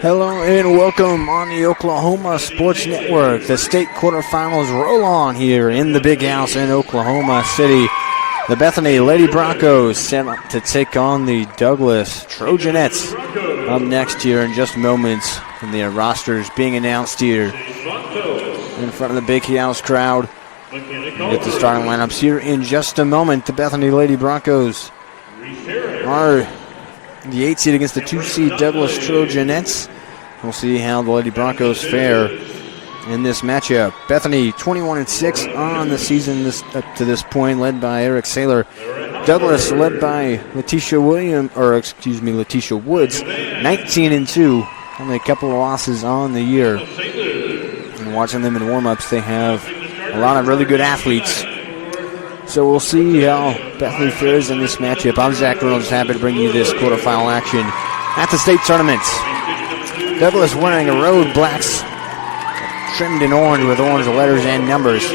Hello and welcome on the Oklahoma Sports Network. The state quarterfinals roll on here in the Big House in Oklahoma City. The Bethany Lady Broncos set up to take on the Douglas Trojanettes up next here in just moments. And their rosters being announced here in front of the Big House crowd. We'll get the starting lineups here in just a moment. The Bethany Lady Broncos are the 8 seed against the 2 seed Douglas Trojanettes. We'll see how the Lady Broncos fare in this matchup. Bethany 21-6 on the season up to this point, led by Eric Saylor. Douglas led by Letitia Woods, 19-2. Only a couple of losses on the year. And watching them in warm-ups, they have a lot of really good athletes. So we'll see how Bethany fares in this matchup. I'm Zach Reynolds, happy to bring you this quarterfinal action at the state tournaments. Douglas wearing a road blacks trimmed in orange with orange letters and numbers.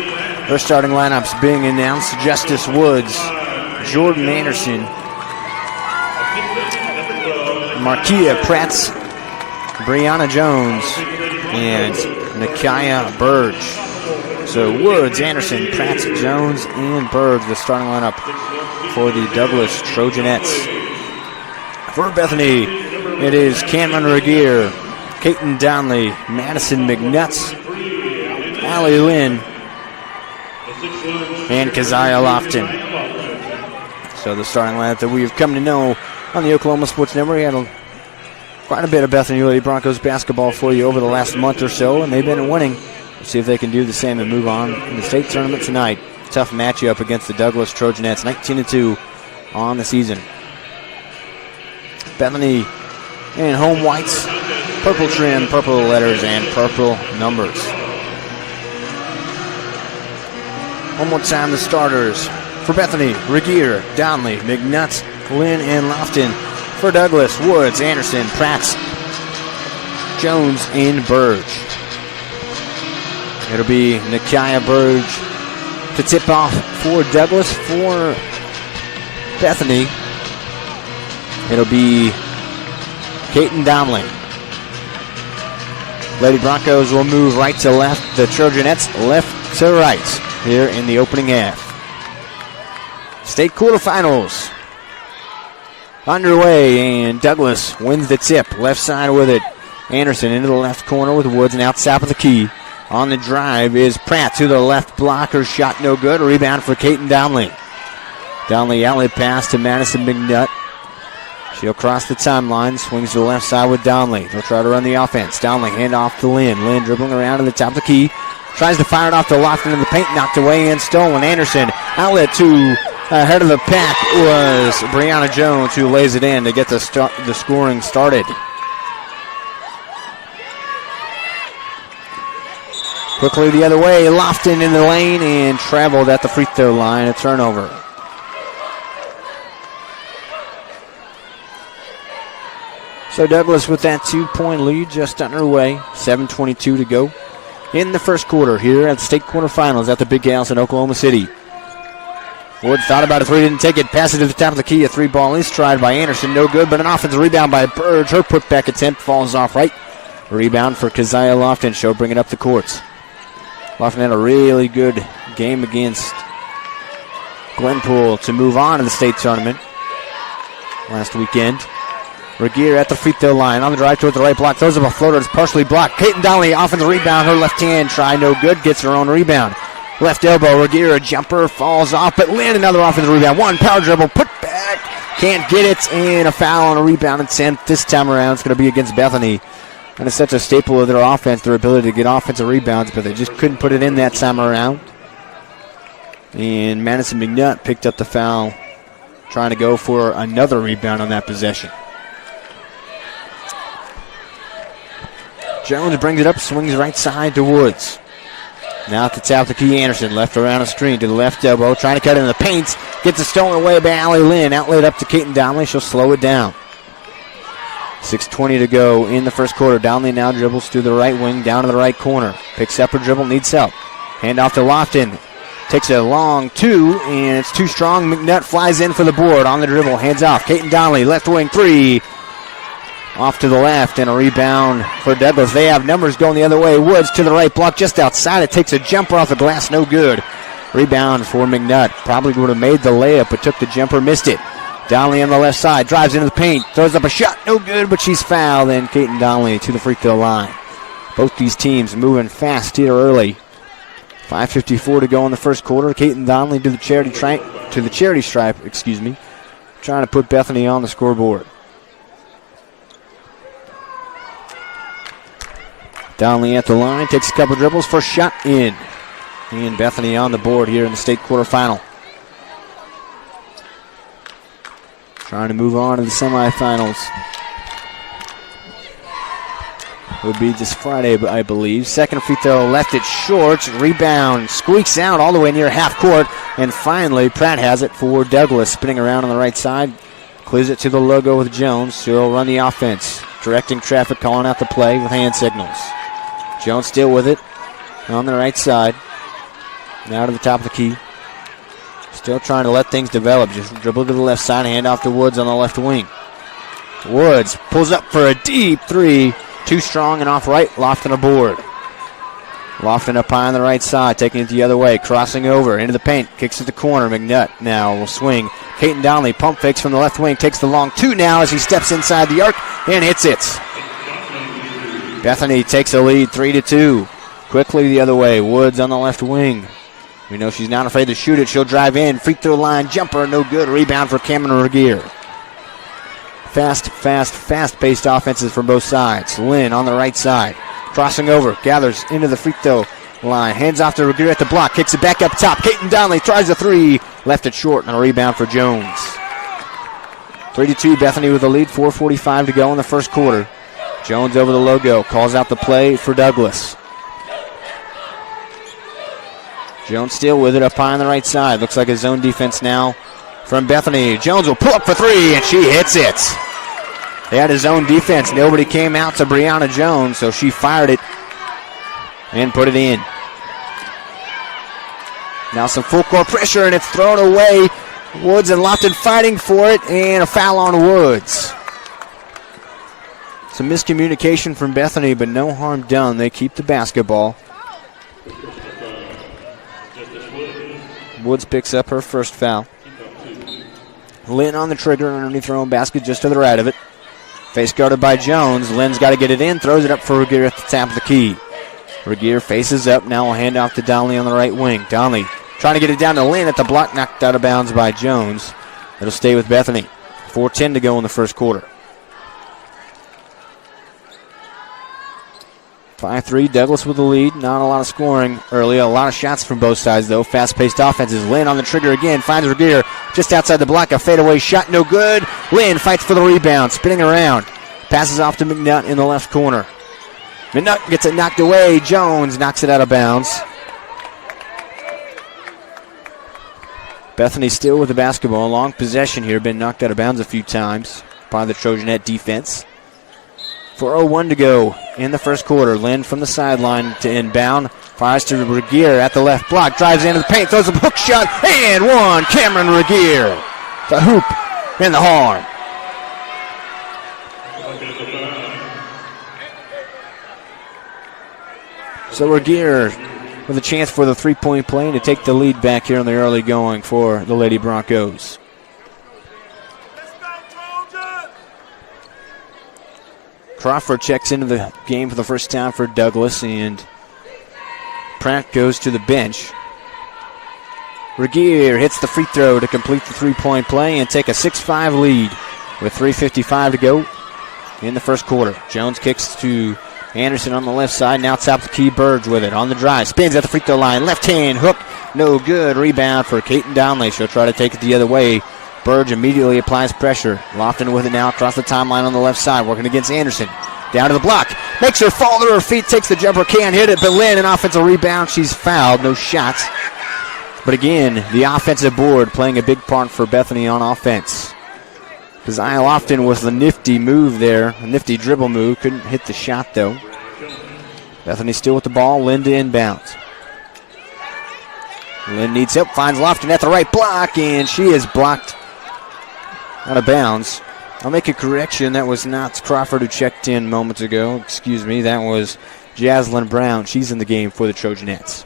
Their starting lineups being announced: Justice Woods, Jordan Anderson, Markia Pratz, Brianna Jones, and Nakia Burge. So Woods, Anderson, Pratz, Jones, and Burge, the starting lineup for the Douglas Trojanettes. For Bethany, it is Cameron Regier, Caton Donnelly, Madison McNuts, Allie Lynn, and Keziah Lofton. So the starting lineup that we've come to know on the Oklahoma Sports Network. We had quite a bit of Bethany Lady Broncos basketball for you over the last month or so, and they've been winning. We'll see if they can do the same and move on in the state tournament tonight. Tough matchup against the Douglas Trojanettes, 19-2 on the season. Bethany in home whites, purple trim, purple letters, and purple numbers. One more time, the starters. For Bethany, Regier, Donnelly, McNutt, Lynn, and Lofton. For Douglas, Woods, Anderson, Pratz, Jones, and Burge. It'll be Nakia Burge to tip off for Douglas. For Bethany, it'll be Caton Donnelly. Lady Broncos will move right to left. The Trojanettes left to right here in the opening half. State quarterfinals underway, and Douglas wins the tip. Left side with it. Anderson into the left corner with Woods, and out top of the key. On the drive is Pratt to the left blocker. Shot no good. Rebound for Caton Donnelly. Donnelly outlet pass to Madison McNutt. She'll cross the timeline. Swings to the left side with Donnelly. They'll try to run the offense. Donnelly hand off to Lynn. Lynn dribbling around to the top of the key. Tries to fire it off to Lofton in the paint. Knocked away and stolen. Anderson outlet to ahead of the pack was Brianna Jones, who lays it in to get the scoring started. Quickly the other way, Lofton in the lane and traveled at the free throw line. A turnover. So Douglas with that 2-point lead just underway. 7:22 to go in the first quarter here at the state quarterfinals at the Big House in Oklahoma City. Wood thought about a three, didn't take it. Pass it to the top of the key. A three-ball is tried by Anderson. No good, but an offensive rebound by Burge. Her putback attempt falls off right. Rebound for Keziah Lofton. She'll bring it up the courts. Lofton had a really good game against Glenpool to move on to the state tournament last weekend. Regier at the free throw line. On the drive towards the right block. Throws up a floater. It's partially blocked. Caton Donnelly, offensive rebound. Her left hand try no good. Gets her own rebound. Left elbow. Regier, a jumper. Falls off. But Lynn, another offensive rebound. One power dribble. Put back. Can't get it. And a foul on a rebound attempt. This time around, it's going to be against Bethany. And it's such a staple of their offense, their ability to get offensive rebounds, but they just couldn't put it in that time around. And Madison McNutt picked up the foul, trying to go for another rebound on that possession. Jones brings it up, swings right side to Woods. Now at the top of the key, Anderson left around a screen to the left elbow, trying to cut in the paint. Gets it stolen away by Allie Lynn. Outlet up to Caton Donnelly. She'll slow it down. 6:20 to go in the first quarter. Donnelly now dribbles through the right wing, down to the right corner. Picks up her dribble, needs help. Hand off to Lofton. Takes a long two, and it's too strong. McNutt flies in for the board on the dribble. Hands off. Caton Donnelly, left wing three. Off to the left and a rebound for Douglas. They have numbers going the other way. Woods to the right block just outside. It takes a jumper off the glass. No good. Rebound for McNutt. Probably would have made the layup but took the jumper. Missed it. Donnelly on the left side. Drives into the paint. Throws up a shot. No good, but she's fouled. And Caton Donnelly to the free throw line. Both these teams moving fast here early. 5:54 to go in the first quarter. Caton Donnelly to the charity stripe. Trying to put Bethany on the scoreboard. Donnelly at the line, takes a couple dribbles, first shot in. And Bethany on the board here in the state quarterfinal. Trying to move on to the semifinals. It would be this Friday, I believe. Second free throw, left it short. Rebound, squeaks out all the way near half court. And finally, Pratt has it for Douglas. Spinning around on the right side. Clears it to the logo with Jones. She'll run the offense. Directing traffic, calling out the play with hand signals. Jones still with it on the right side. Now to the top of the key. Still trying to let things develop. Just dribble to the left side, hand off to Woods on the left wing. Woods pulls up for a deep three. Too strong and off right. Lofton aboard. Lofton up high on the right side, taking it the other way. Crossing over into the paint. Kicks to the corner. McNutt now will swing. Caton Donnelly pump fakes from the left wing. Takes the long two now as he steps inside the arc and hits it. Bethany takes a lead 3-2. Quickly the other way. Woods on the left wing. We know she's not afraid to shoot it. She'll drive in. Free throw line. Jumper. No good. Rebound for Cameron Regier. Fast-paced offenses from both sides. Lynn on the right side. Crossing over. Gathers into the free throw line. Hands off to Regier at the block. Kicks it back up top. Caton Donnelly tries a three. Left it short and a rebound for Jones. 3-2. Bethany with the lead. 4:45 to go in the first quarter. Jones over the logo. Calls out the play for Douglas. Jones still with it up high on the right side. Looks like a zone defense now from Bethany. Jones will pull up for three, and she hits it. They had a zone defense. Nobody came out to Brianna Jones, so she fired it and put it in. Now some full court pressure, and it's thrown away. Woods and Lofton fighting for it, and a foul on Woods. Some miscommunication from Bethany, but no harm done. They keep the basketball. Woods picks up her first foul. Lynn on the trigger underneath her own basket just to the right of it. Face guarded by Jones. Lynn's got to get it in. Throws it up for Regier at the top of the key. Regier faces up. Now will hand off to Donnelly on the right wing. Donnelly trying to get it down to Lynn at the block. Knocked out of bounds by Jones. It'll stay with Bethany. 4:10 to go in the first quarter. 5-3, Douglas with the lead. Not a lot of scoring early. A lot of shots from both sides, though. Fast-paced offenses. Lynn on the trigger again. Finds Regier just outside the block. A fadeaway shot, no good. Lynn fights for the rebound. Spinning around. Passes off to McNutt in the left corner. McNutt gets it knocked away. Jones knocks it out of bounds. Bethany still with the basketball. Long possession here. Been knocked out of bounds a few times by the Trojanette defense. 4:01 to go in the first quarter. Lynn from the sideline to inbound. Fires to Regier at the left block. Drives into the paint. Throws a hook shot. And one. Cameron Regier. The hoop and the horn. So Regier with a chance for the three-point play and to take the lead back here in the early going for the Lady Broncos. Crawford checks into the game for the first time for Douglas, and Pratt goes to the bench. Regier hits the free throw to complete the three-point play and take a 6-5 lead with 3:55 to go in the first quarter. Jones kicks to Anderson on the left side. Now top the key. Burge with it on the drive. Spins at the free throw line. Left hand hook. No good. Rebound for Caton Donnelly. She'll try to take it the other way. Burge immediately applies pressure. Lofton with it now across the timeline on the left side, working against Anderson. Down to the block. Makes her fall to her feet, takes the jumper, can't hit it, but Lynn, an offensive rebound. She's fouled, no shots. But again, the offensive board playing a big part for Bethany on offense. Keziah Lofton with the nifty move there, a nifty dribble move. Couldn't hit the shot, though. Bethany still with the ball. Lynn to inbound. Lynn needs help, finds Lofton at the right block, and she is blocked out of bounds. I'll make a correction. That was not Crawford who checked in moments ago. Excuse me. That was Jaslyn Brown. She's in the game for the Trojanettes.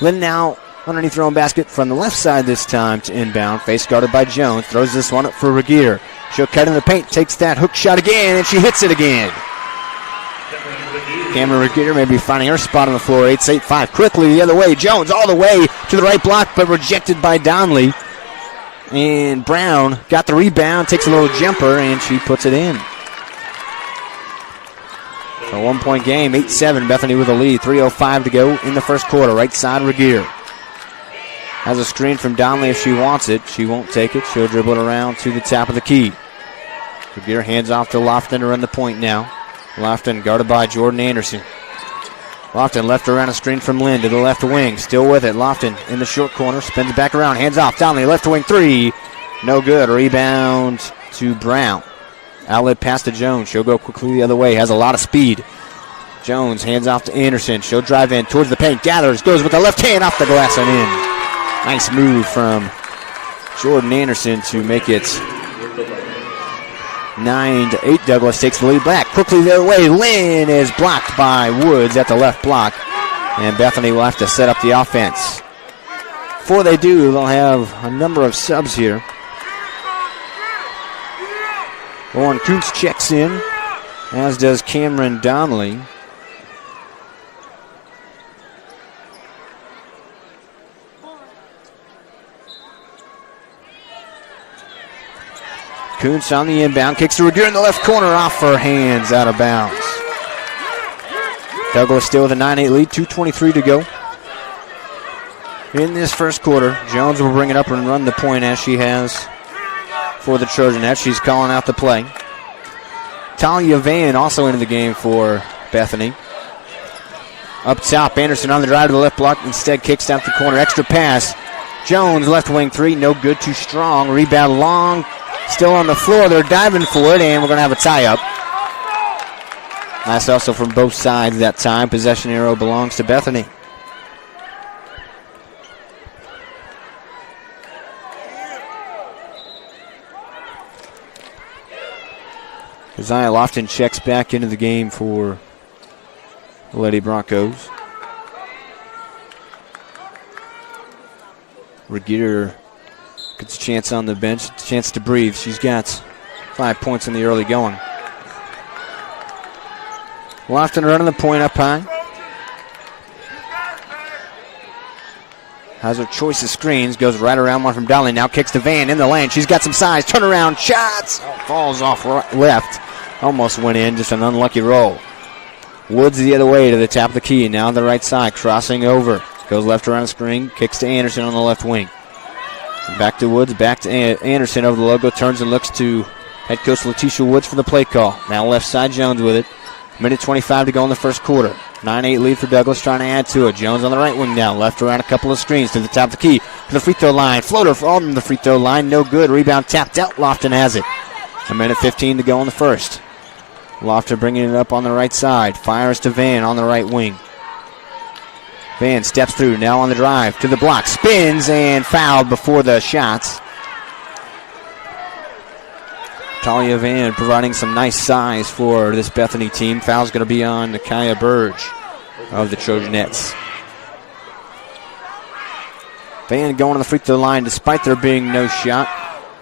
Lynn now underneath her own basket from the left side this time to inbound. Face guarded by Jones. Throws this one up for Regier. She'll cut in the paint. Takes that hook shot again, and she hits it again. Cameron Regier may be finding her spot on the floor. 8-8-5 quickly the other way. Jones all the way to the right block, but rejected by Donley. And Brown got the rebound, takes a little jumper, and she puts it in. A 1-point game, 8-7. Bethany with a lead. 3:05 to go in the first quarter. Right side, Regier. Has a screen from Donley if she wants it. She won't take it. She'll dribble it around to the top of the key. Regier hands off to Lofton to run the point now. Lofton guarded by Jordan Anderson. Lofton left around a screen from Lynn to the left wing. Still with it. Lofton in the short corner. Spins back around. Hands off. Donley left wing three. No good. Rebound to Brown. Outlet pass to Jones. She'll go quickly the other way. Has a lot of speed. Jones hands off to Anderson. She'll drive in towards the paint. Gathers. Goes with the left hand off the glass and in. Nice move from Jordan Anderson to make it 9-8. Douglas takes the lead back. Quickly the other way. Lynn is blocked by Woods at the left block. And Bethany will have to set up the offense. Before they do, they'll have a number of subs here. Lauren Kuntz checks in, as does Cameron Donnelly. Kuntz on the inbound, kicks to Regier in the left corner, off her hands, out of bounds. Douglas still with a 9-8 lead, 2:23 to go. In this first quarter, Jones will bring it up and run the point as she has for the Trojanettes. She's calling out the play. Talia Van also into the game for Bethany. Up top, Anderson on the drive to the left block, instead kicks out the corner. Extra pass. Jones, left wing three, no good, too strong. Rebound long, still on the floor. They're diving for it, and we're going to have a tie-up. Nice also from both sides that time. Possession arrow belongs to Bethany. Isaiah Lofton checks back into the game for the Lady Broncos. Regier gets a chance on the bench, a chance to breathe. She's got 5 points in the early going. Lofton running the point up high. Has her choice of screens, goes right around one from Donnelly. Now kicks to Van in the lane. She's got some size. Turnaround shots. Falls off left. Almost went in. Just an unlucky roll. Woods the other way to the top of the key. Now on the right side. Crossing over. Goes left around the screen. Kicks to Anderson on the left wing. Back to Woods. Back to Anderson over the logo. Turns and looks to head coach Letitia Woods for the play call. Now left side Jones with it. Minute 25 to go in the first quarter. 9-8 lead for Douglas, trying to add to it. Jones on the right wing now. Left around a couple of screens to the top of the key. To the free throw line. Floater from the free throw line. No good. Rebound tapped out. Lofton has it. A minute 15 to go in the first. Lofton bringing it up on the right side. Fires to Van on the right wing. Van steps through. Now on the drive. To the block. Spins and fouled before the shots. Talia Van providing some nice size for this Bethany team. Foul's going to be on Nakia Burge of the Trojanettes. Van going on the free throw line despite there being no shot.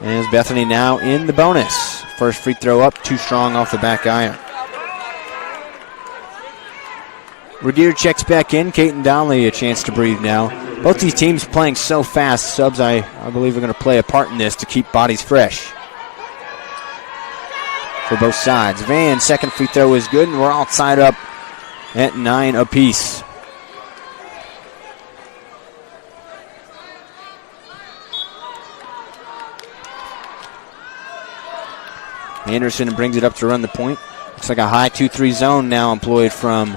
And Bethany now in the bonus. First free throw up, too strong off the back iron. Regier checks back in. Caton Donnelly a chance to breathe now. Both these teams playing so fast. Subs, I believe, are going to play a part in this to keep bodies fresh for both sides. Van, second free throw is good, and we're all tied up at 9 apiece. Anderson brings it up to run the point. Looks like a high 2-3 zone now employed from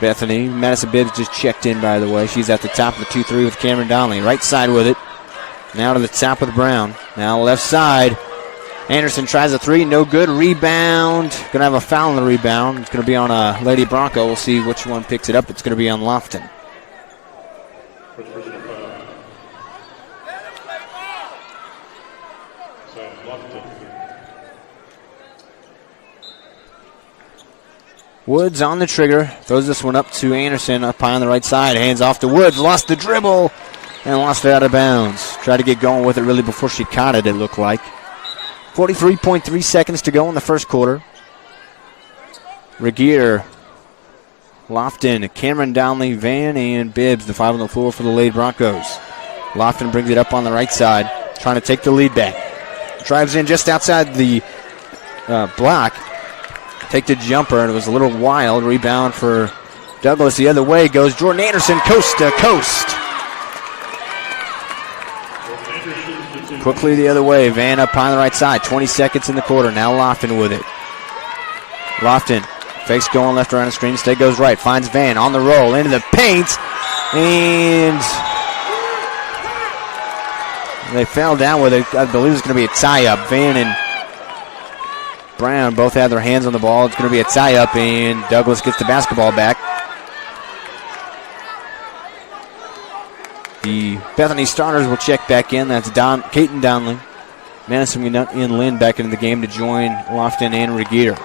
Bethany. Madison Bibbs just checked in, by the way. She's at the top of the 2-3 with Cameron Donnelly. Right side with it. Now to the top with Brown. Now left side. Anderson tries a three, no good. Rebound. Going to have a foul on the rebound. It's going to be on a Lady Bronco. We'll see which one picks it up. It's going to be on Lofton. Woods on the trigger. Throws this one up to Anderson up high on the right side. Hands off to Woods. Lost the dribble and lost it out of bounds. Tried to get going with it really before she caught it looked like. 43.3 seconds to go in the first quarter. Regier, Lofton, Cameron Downley, Van, and Bibbs, the five on the floor for the Lady Broncos. Lofton brings it up on the right side, trying to take the lead back. Drives in just outside the block. Take the jumper, and it was a little wild. Rebound for Douglas. The other way goes Jordan Anderson, coast to coast. Quickly the other way. Van up on the right side. 20 seconds in the quarter. Now Lofton with it. Lofton fakes going left around the screen. Instead goes right. Finds Van on the roll into the paint. And they fell down with it. I believe it's going to be a tie-up. Van and Brown both have their hands on the ball. It's going to be a tie-up, and Douglas gets the basketball back. The Bethany starters will check back in. That's Caton Donnelly, Madison and Lynn back into the game to join Lofton and Regier.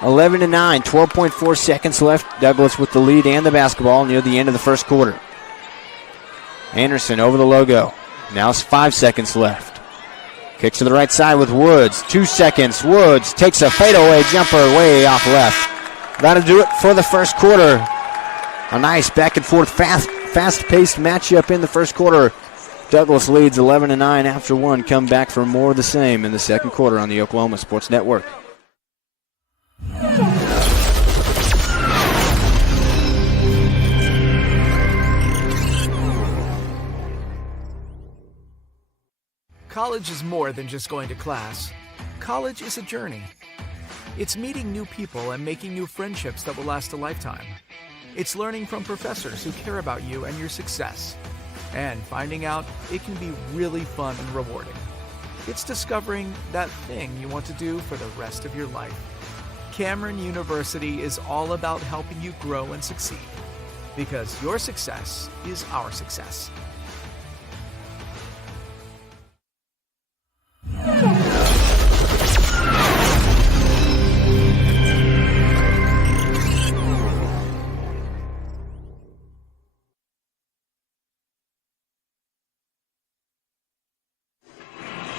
11-9, 12.4 seconds left. Douglas with the lead and the basketball near the end of the first quarter. Anderson over the logo. Now it's 5 seconds left. Kicks to the right side with Woods. 2 seconds. Woods takes a fadeaway jumper way off left. That'll do it for the first quarter. A nice back and forth, fast-paced matchup in the first quarter. Douglas leads 11-9 after one. Come back for more of the same in the second quarter on the Oklahoma Sports Network. College is more than just going to class. College is a journey. It's meeting new people and making new friendships that will last a lifetime. It's learning from professors who care about you and your success. And finding out it can be really fun and rewarding. It's discovering that thing you want to do for the rest of your life. Cameron University is all about helping you grow and succeed. Because your success is our success.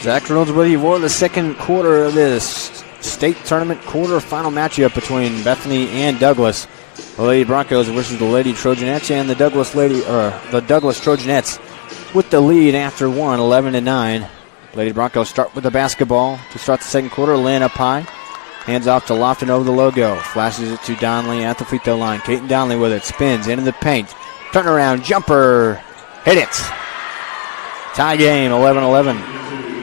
Zach Rhodes with you for the second quarter of this state tournament quarterfinal matchup between Bethany and Douglas. The Lady Broncos versus the Lady Trojanettes, and the Douglas Trojanettes with the lead after one, 11-9. Lady Broncos start with the basketball to start the second quarter. Lynn up high. Hands off to Lofton over the logo. Flashes it to Donnelly at the free throw line. Caton Donnelly with it. Spins into the paint. Turnaround jumper. Hit it. Tie game, 11-11.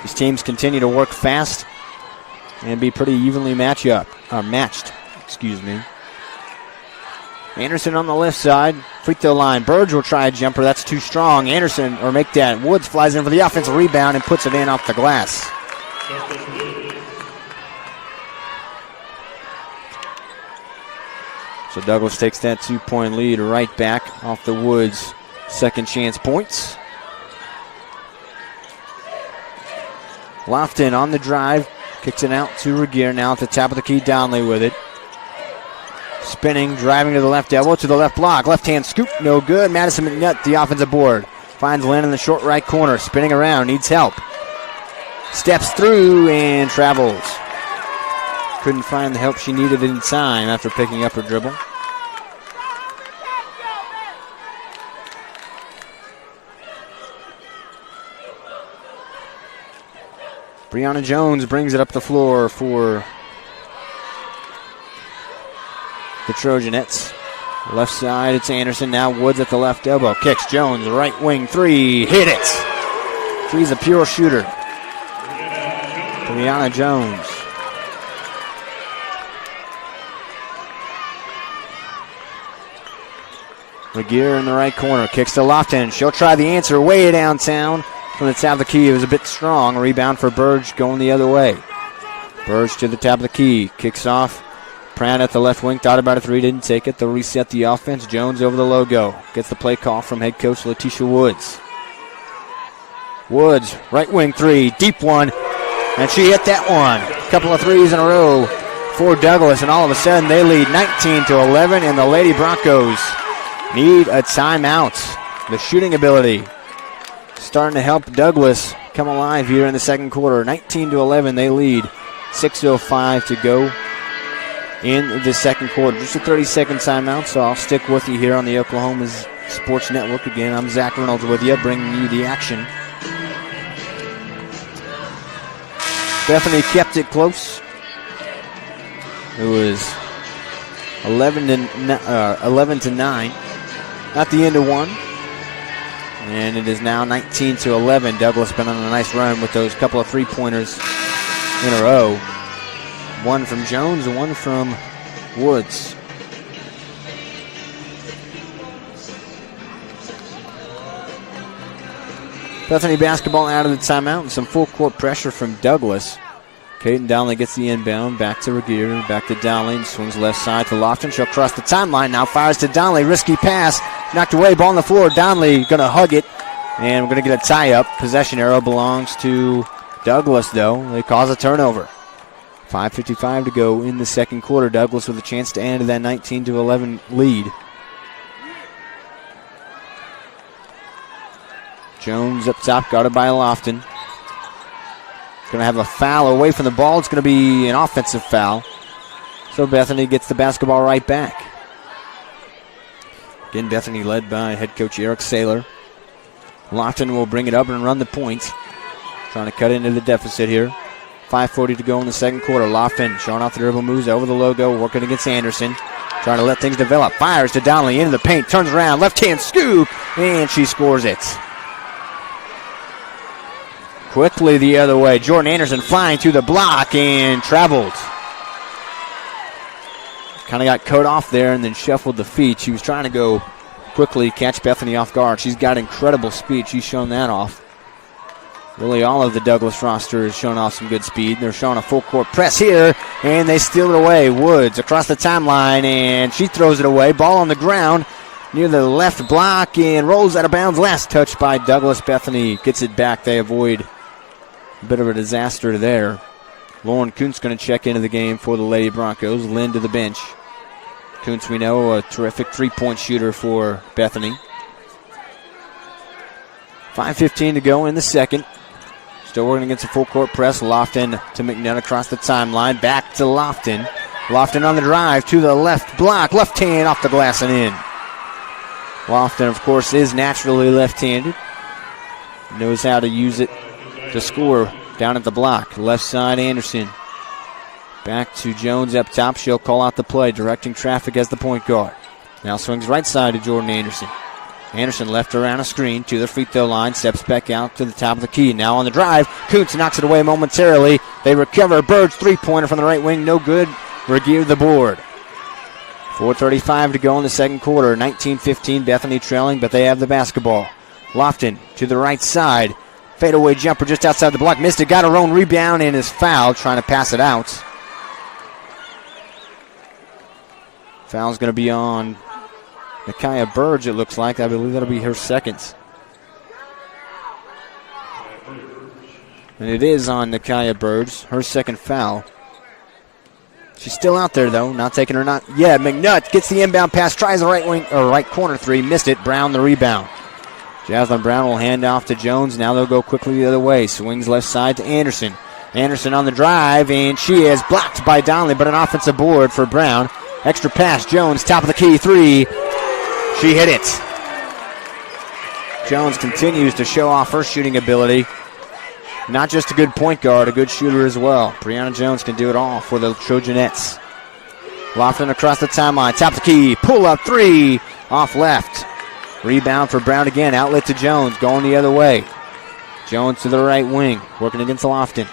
These teams continue to work fast and be pretty evenly matched. Anderson on the left side. Free throw line. Burge will try a jumper. That's too strong. Anderson, or make that. Woods flies in for the offensive rebound and puts it in off the glass. So Douglas takes that 2-point lead right back off the Woods' second chance points. Lofton on the drive. Kicks it out to Regier. Now at the top of the key, Donnelly with it. Spinning, driving to the left elbow, to the left block. Left hand scoop, no good. Madison McNutt, the offensive board. Finds Lynn in the short right corner. Spinning around, needs help. Steps through and travels. Couldn't find the help she needed in time after picking up her dribble. Brianna Jones brings it up the floor for the Trojanettes. Left side, it's Anderson. Now Woods at the left elbow. Kicks Jones, right wing three. Hit it. She's a pure shooter. Brianna Jones. Regier in the right corner. Kicks to Lofton. She'll try the answer way downtown. From the top of the key, it was a bit strong. Rebound for Burge going the other way. Burge to the top of the key. Kicks off. Pratt at the left wing. Thought about a three. Didn't take it. They'll reset the offense. Jones over the logo. Gets the play call from head coach Letitia Woods. Woods, right wing three. Deep one. And she hit that one. A couple of threes in a row for Douglas, and all of a sudden they lead 19-11, and the Lady Broncos need a timeout. The shooting ability starting to help Douglas come alive here in the second quarter. 19-11, they lead. 6:05 to go in the second quarter. Just a 30-second timeout, so I'll stick with you here on the Oklahoma Sports Network. Again, I'm Zach Reynolds with you, bringing you the action. Bethany kept it close. It was 11 to 9 at the end of one. And it is now 19-11. Douglas been on a nice run with those couple of three-pointers in a row. One from Jones and one from Woods. Bethany basketball out of the timeout and some full court pressure from Douglas. Caden Donnelly gets the inbound, back to Regier, back to Donnelly, and swings left side to Lofton. She'll cross the timeline, now fires to Donnelly, risky pass, knocked away, ball on the floor. Donnelly gonna hug it, and we're gonna get a tie-up. Possession arrow belongs to Douglas, though. They cause a turnover. 5:55 to go in the second quarter. Douglas with a chance to end that 19-11 lead. Jones up top, guarded by Lofton. Going to have a foul away from the ball. It's going to be an offensive foul. So Bethany gets the basketball right back. Again, Bethany led by head coach Eric Saylor. Lofton will bring it up and run the point. Trying to cut into the deficit here. 5:40 to go in the second quarter. Lofton showing off the dribble moves over the logo, working against Anderson. Trying to let things develop. Fires to Donnelly into the paint. Turns around. Left-hand scoop. And she scores it. Quickly the other way. Jordan Anderson flying through the block and traveled. Kind of got cut off there and then shuffled the feet. She was trying to go quickly, catch Bethany off guard. She's got incredible speed. She's shown that off. Really all of the Douglas roster is showing off some good speed. They're showing a full court press here, and they steal it away. Woods across the timeline, and she throws it away. Ball on the ground near the left block and rolls out of bounds. Last touch by Douglas. Bethany gets it back. They avoid a bit of a disaster there. Lauren Kuntz going to check into the game for the Lady Broncos. Lynn to the bench. Kuntz, we know, a terrific three-point shooter for Bethany. 5:15 to go in the second. Still working against a full court press. Lofton to McNutt across the timeline. Back to Lofton. Lofton on the drive to the left block. Left hand off the glass and in. Lofton, of course, is naturally left-handed. Knows how to use it to score down at the block. Left side, Anderson. Back to Jones up top. She'll call out the play, directing traffic as the point guard. Now swings right side to Jordan Anderson. Anderson left around a screen to the free throw line, steps back out to the top of the key. Now on the drive, Kuntz knocks it away momentarily. They recover. Bird's three-pointer from the right wing, no good. Regier the board. 4:35 to go in the second quarter. 19-15, Bethany trailing, but they have the basketball. Lofton to the right side. Fadeaway jumper just outside the block. Missed it, got her own rebound and is fouled, trying to pass it out. Foul's going to be on Nakia Burge, it looks like. I believe that'll be her second. And it is on Nakia Burge, her second foul. She's still out there, though. Not taking her, not yet. McNutt gets the inbound pass, tries the right wing or right corner three, missed it. Brown the rebound. Jaslyn Brown will hand off to Jones. Now they'll go quickly the other way. Swings left side to Anderson. Anderson on the drive, and she is blocked by Donnelly, but an offensive board for Brown. Extra pass, Jones, top of the key, three. She hit it. Jones continues to show off her shooting ability. Not just a good point guard, a good shooter as well. Brianna Jones can do it all for the Trojanettes. Lofton across the timeline, top of the key, pull up three, off left. Rebound for Brown again, outlet to Jones, going the other way. Jones to the right wing, working against Lofton.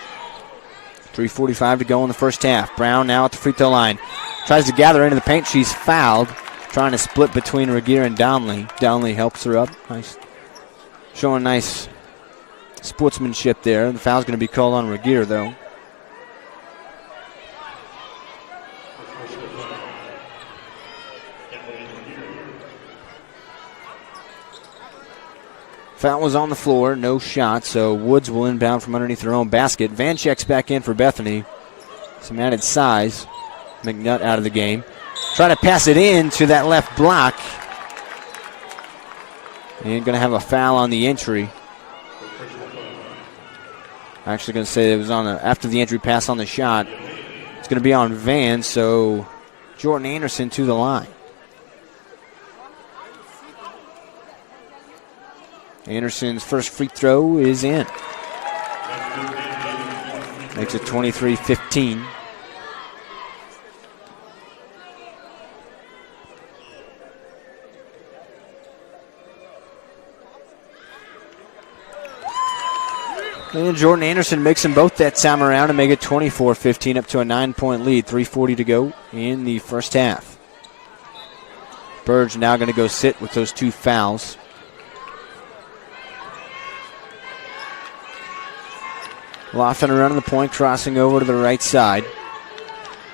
3:45 to go in the first half. Brown now at the free throw line. Tries to gather into the paint, she's fouled. Trying to split between Regier and Donnelly. Donnelly helps her up. Nice. Showing nice sportsmanship there. The foul's going to be called on Regier, though. Foul was on the floor, no shot, so Woods will inbound from underneath their own basket. Van checks back in for Bethany. Some added size. McNutt out of the game. Trying to pass it in to that left block. And going to have a foul on the entry. Actually going to say it was on after the entry pass on the shot. It's going to be on Van, so Jordan Anderson to the line. Anderson's first free throw is in. Makes it 23-15. And Jordan Anderson makes them both that time around and make it 24-15 up to a 9-point lead. 3:40 to go in the first half. Burge now going to go sit with those two fouls. Lofton around the point, crossing over to the right side.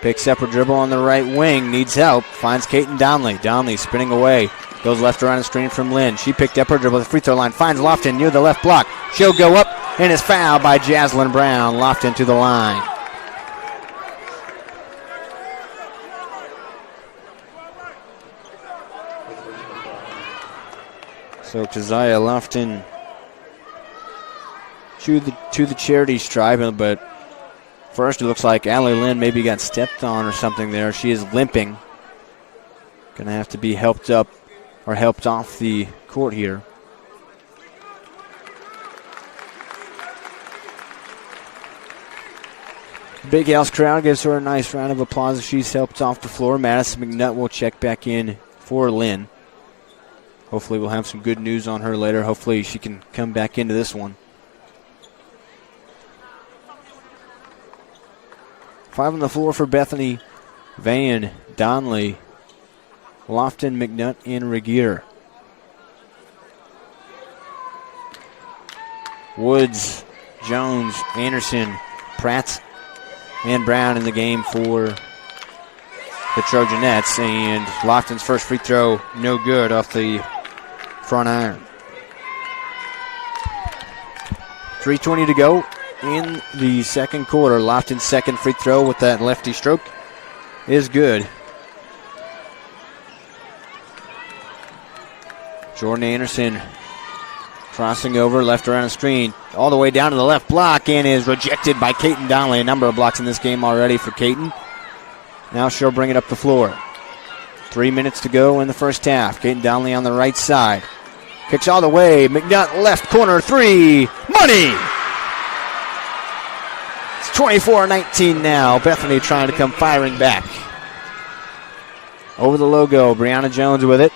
Picks up a dribble on the right wing, needs help, finds Caton Donnelly. Donnelly spinning away, goes left around the screen from Lynn. She picked up her dribble at the free throw line, finds Lofton near the left block. She'll go up, and is fouled by Jaslyn Brown. Lofton to the line. So Keziah Lofton to the charity stripe, but first it looks like Allie Lynn maybe got stepped on or something there. She is limping. Going to have to be helped up or helped off the court here. Big House crowd gives her a nice round of applause as she's helped off the floor. Madison McNutt will check back in for Lynn. Hopefully we'll have some good news on her later. Hopefully she can come back into this one. 5 on the floor for Bethany. Van, Donnelly, Lofton, McNutt, and Regier. Woods, Jones, Anderson, Pratt, and Brown in the game for the Trojanettes. And Lofton's first free throw, no good off the front iron. 3:20 to go in the second quarter. Lofton's second free throw with that lefty stroke is good. Jordan Anderson crossing over, left around the screen, all the way down to the left block, and is rejected by Caton Donnelly. A number of blocks in this game already for Caton. Now she'll bring it up the floor. 3 minutes to go in the first half. Caton Donnelly on the right side. Kicks all the way. McNutt left corner three. Money! It's 24-19 now. Bethany trying to come firing back. Over the logo. Brianna Jones with it.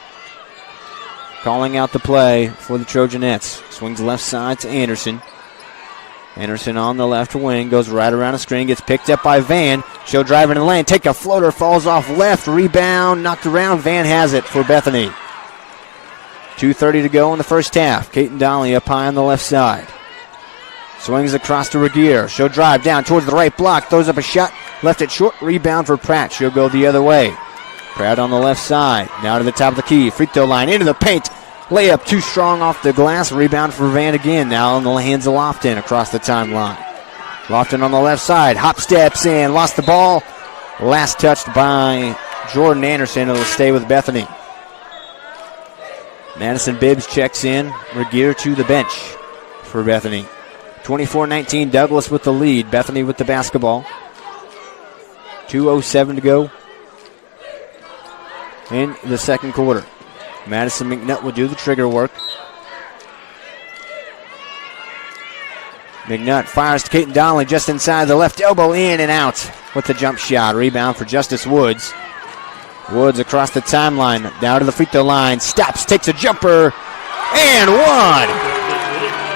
Calling out the play for the Trojanettes. Swings left side to Anderson. Anderson on the left wing. Goes right around the screen. Gets picked up by Van. She'll drive in the lane. Take a floater. Falls off left. Rebound. Knocked around. Van has it for Bethany. 2:30 to go in the first half. Caton Donnelly up high on the left side. Swings across to Regier. She'll drive down towards the right block. Throws up a shot. Left it short. Rebound for Pratt. She'll go the other way. Pratt on the left side. Now to the top of the key. Free throw line. Into the paint. Layup too strong off the glass. Rebound for Van again. Now in the hands of Lofton across the timeline. Lofton on the left side. Hop steps in. Lost the ball. Last touched by Jordan Anderson. It'll stay with Bethany. Madison Bibbs checks in. Regier to the bench for Bethany. 24-19. Douglas with the lead. Bethany with the basketball. 2:07 to go in the second quarter. Madison McNutt will do the trigger work. McNutt fires to Caton Donnelly just inside the left elbow, in and out with the jump shot. Rebound for Justice Woods. Woods across the timeline, down to the free throw line, stops, takes a jumper, and one.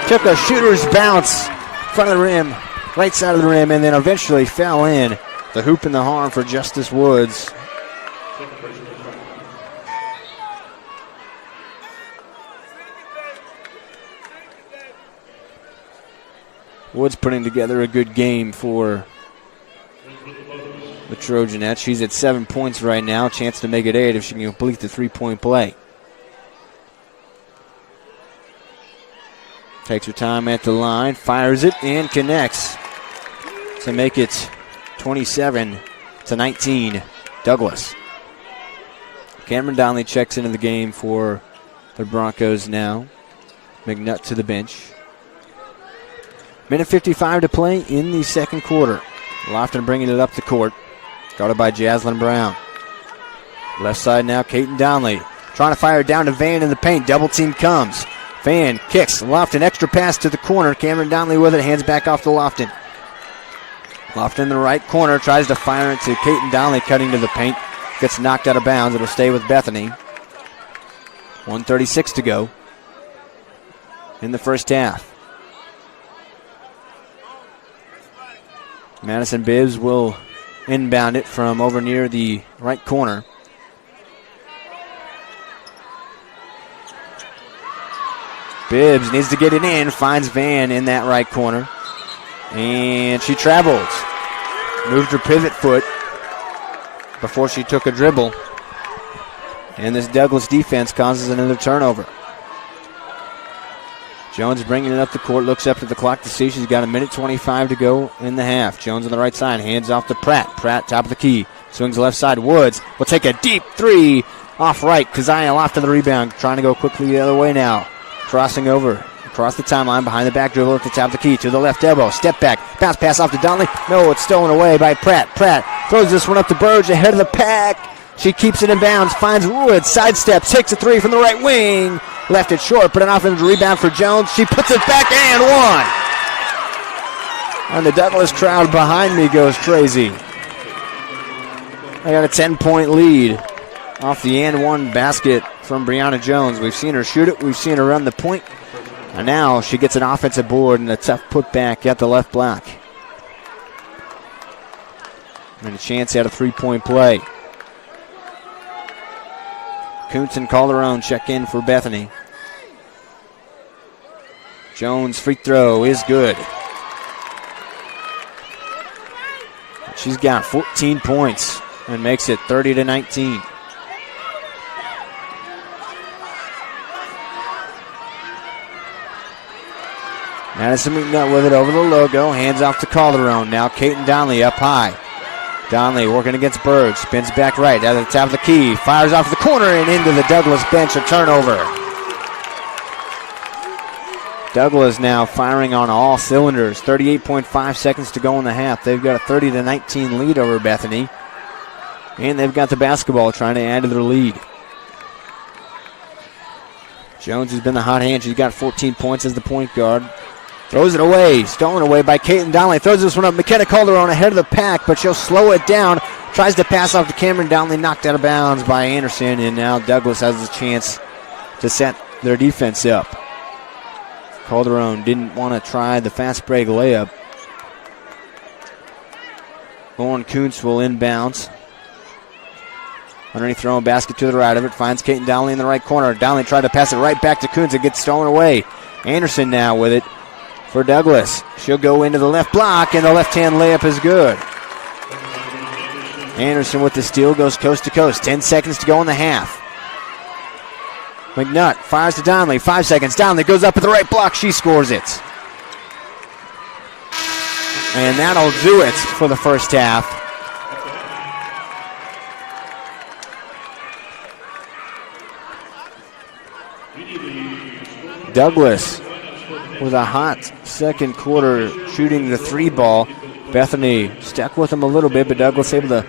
Took a shooter's bounce, front of the rim, right side of the rim, and then eventually fell in. The hoop and the harm for Justice Woods. Woods putting together a good game for the Trojanettes. She's at 7 points right now. Chance to make it 8 if she can complete the three-point play. Takes her time at the line, fires it, and connects to make it 27-19, Douglas. Cameron Donnelly checks into the game for the Broncos now. McNutt to the bench. Minute 55 to play in the second quarter. Lofton bringing it up the court. Guarded by Jaslyn Brown. Left side now, Caden Donnelly. Trying to fire it down to Van in the paint. Double team comes. Van kicks. Lofton, extra pass to the corner. Cameron Donnelly with it. Hands back off to Lofton. Lofton in the right corner. Tries to fire it to Caden Donnelly, cutting to the paint. Gets knocked out of bounds. It'll stay with Bethany. 1:36 to go in the first half. Madison Bibbs will inbound it from over near the right corner. Bibbs needs to get it in, finds Van in that right corner. And she travels. Moved her pivot foot before she took a dribble. And this Douglas defense causes another turnover. Jones bringing it up the court, looks up at the clock to see she's got 1:25 to go in the half. Jones on the right side, hands off to Pratt. Pratt, top of the key, swings left side. Woods will take a deep three off right. Kazaya off to the rebound, trying to go quickly the other way now. Crossing over, across the timeline, behind the back dribble at the top of the key, to the left elbow, step back, bounce pass off to Donnelly. No, it's stolen away by Pratt. Pratt throws this one up to Burge, ahead of the pack. She keeps it in bounds, finds Woods, sidesteps, takes a three from the right wing. Left it short, but an offensive rebound for Jones. She puts it back and one. And the Douglas crowd behind me goes crazy. I got a 10-point lead off the and one basket from Brianna Jones. We've seen her shoot it. We've seen her run the point. And now she gets an offensive board and a tough putback at the left block. And a chance at a three-point play. Kuntz and Calderon check in for Bethany. Jones' free throw is good. She's got 14 points and makes it 30-19. Madison McNutt with it over the logo. Hands off to Calderon. Now Caden Donnelly up high. Donnelly working against Bird. Spins back right out of the top of the key. Fires off the corner and into the Douglas bench. A turnover. Douglas now firing on all cylinders. 38.5 seconds to go in the half. They've got a 30-19 lead over Bethany. And they've got the basketball trying to add to their lead. Jones has been the hot hand. She's got 14 points as the point guard. Throws it away. Stolen away by Caden Donnelly. Throws this one up. McKenna Calderon ahead of the pack, but she'll slow it down. Tries to pass off to Cameron Donnelly. Knocked out of bounds by Anderson, and now Douglas has a chance to set their defense up. Calderon didn't want to try the fast break layup. Lauren Kuntz will inbounds. Underneath throwing basket to the right of it. Finds Caden Donnelly in the right corner. Donnelly tried to pass it right back to Kuntz. It gets stolen away. Anderson now with it for Douglas. She'll go into the left block, and the left-hand layup is good. Anderson with the steal goes coast to coast. 10 seconds to go in the half. McNutt fires to Donnelly. 5 seconds. Donnelly goes up at the right block. She scores it. And that'll do it for the first half. Douglas with a hot second quarter shooting the three ball. Bethany stuck with him a little bit, but Douglas able to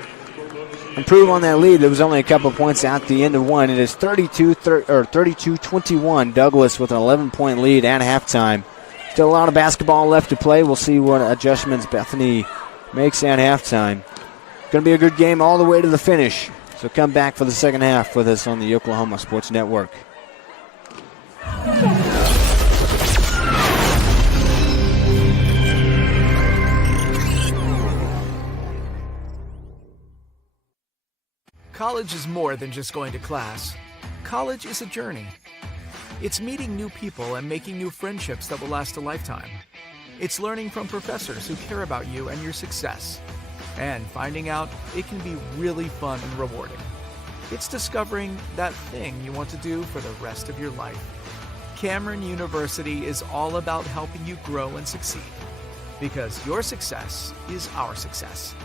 improve on that lead. There was only a couple of points at the end of one. It is 32-21. Douglas with an 11-point lead at halftime. Still a lot of basketball left to play. We'll see what adjustments Bethany makes at halftime. Going to be a good game all the way to the finish. So come back for the second half with us on the Oklahoma Sports Network. College is more than just going to class. College is a journey. It's meeting new people and making new friendships that will last a lifetime. It's learning from professors who care about you and your success. And finding out it can be really fun and rewarding. It's discovering that thing you want to do for the rest of your life. Cameron University is all about helping you grow and succeed, because your success is our success.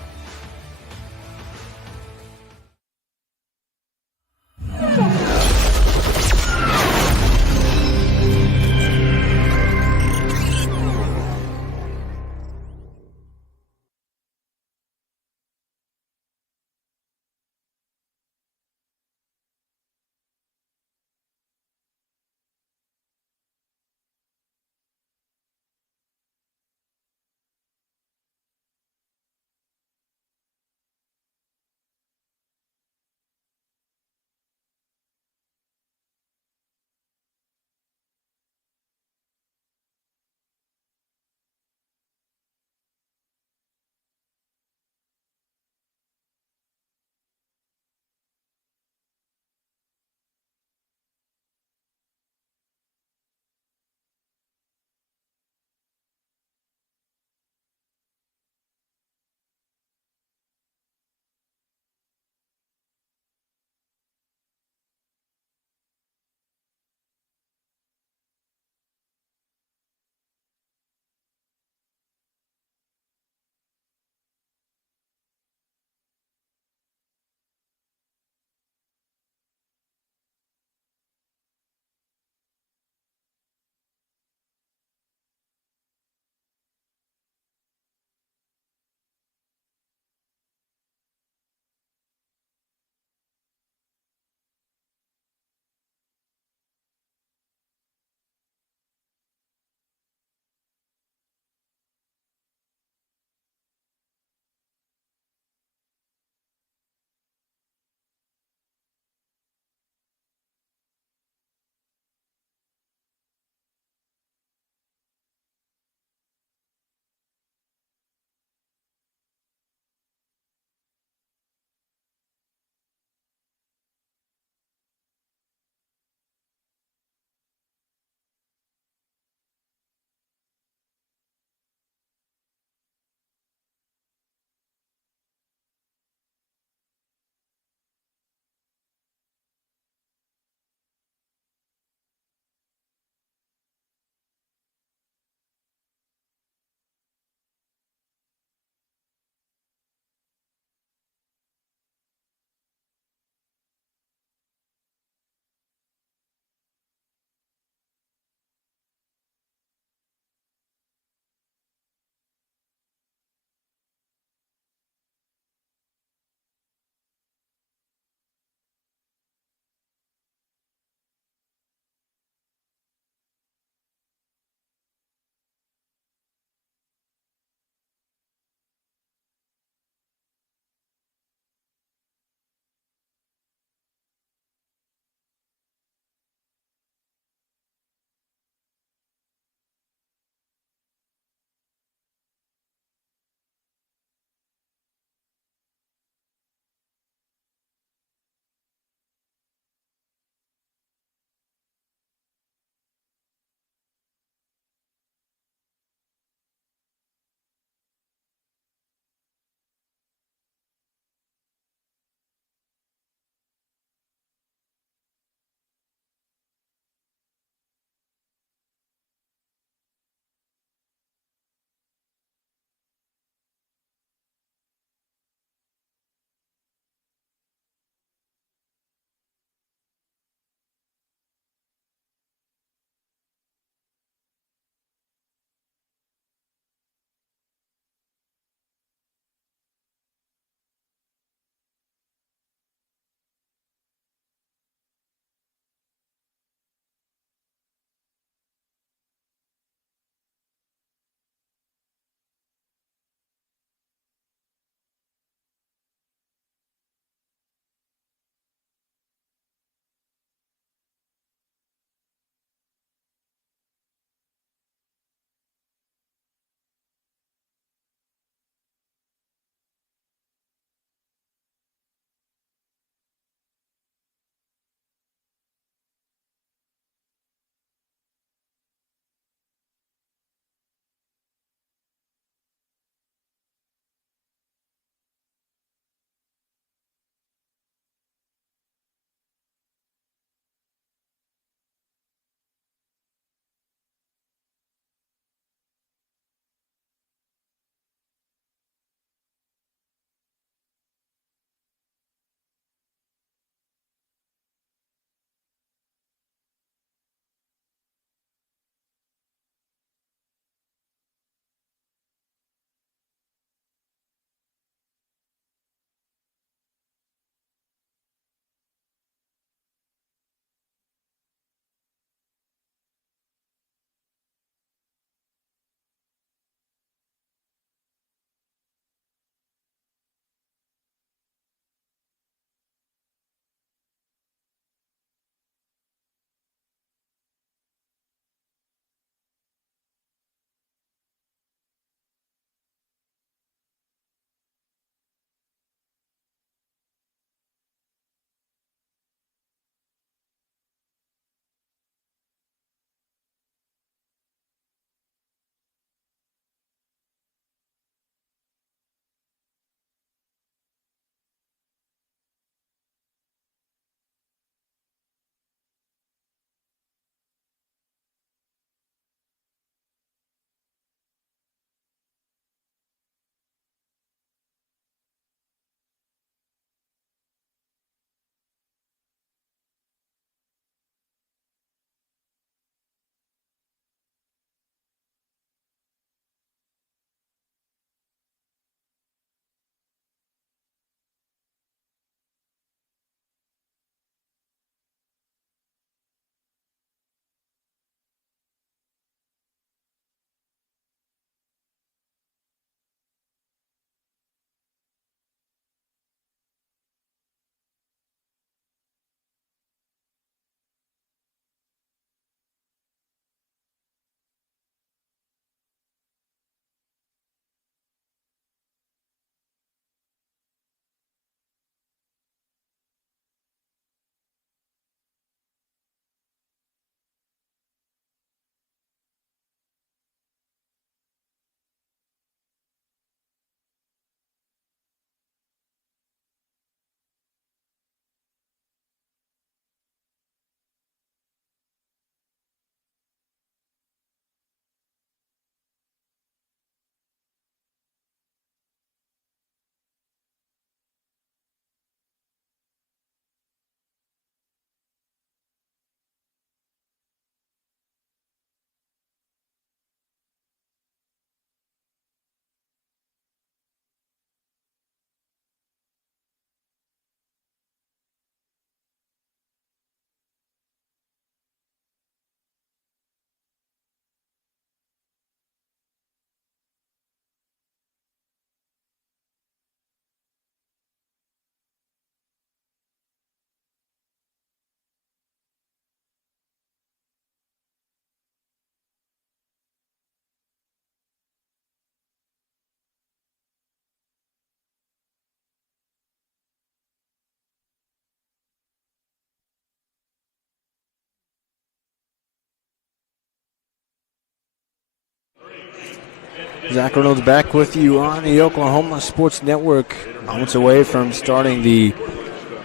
Zach Reynolds back with you on the Oklahoma Sports Network. Moments away from starting the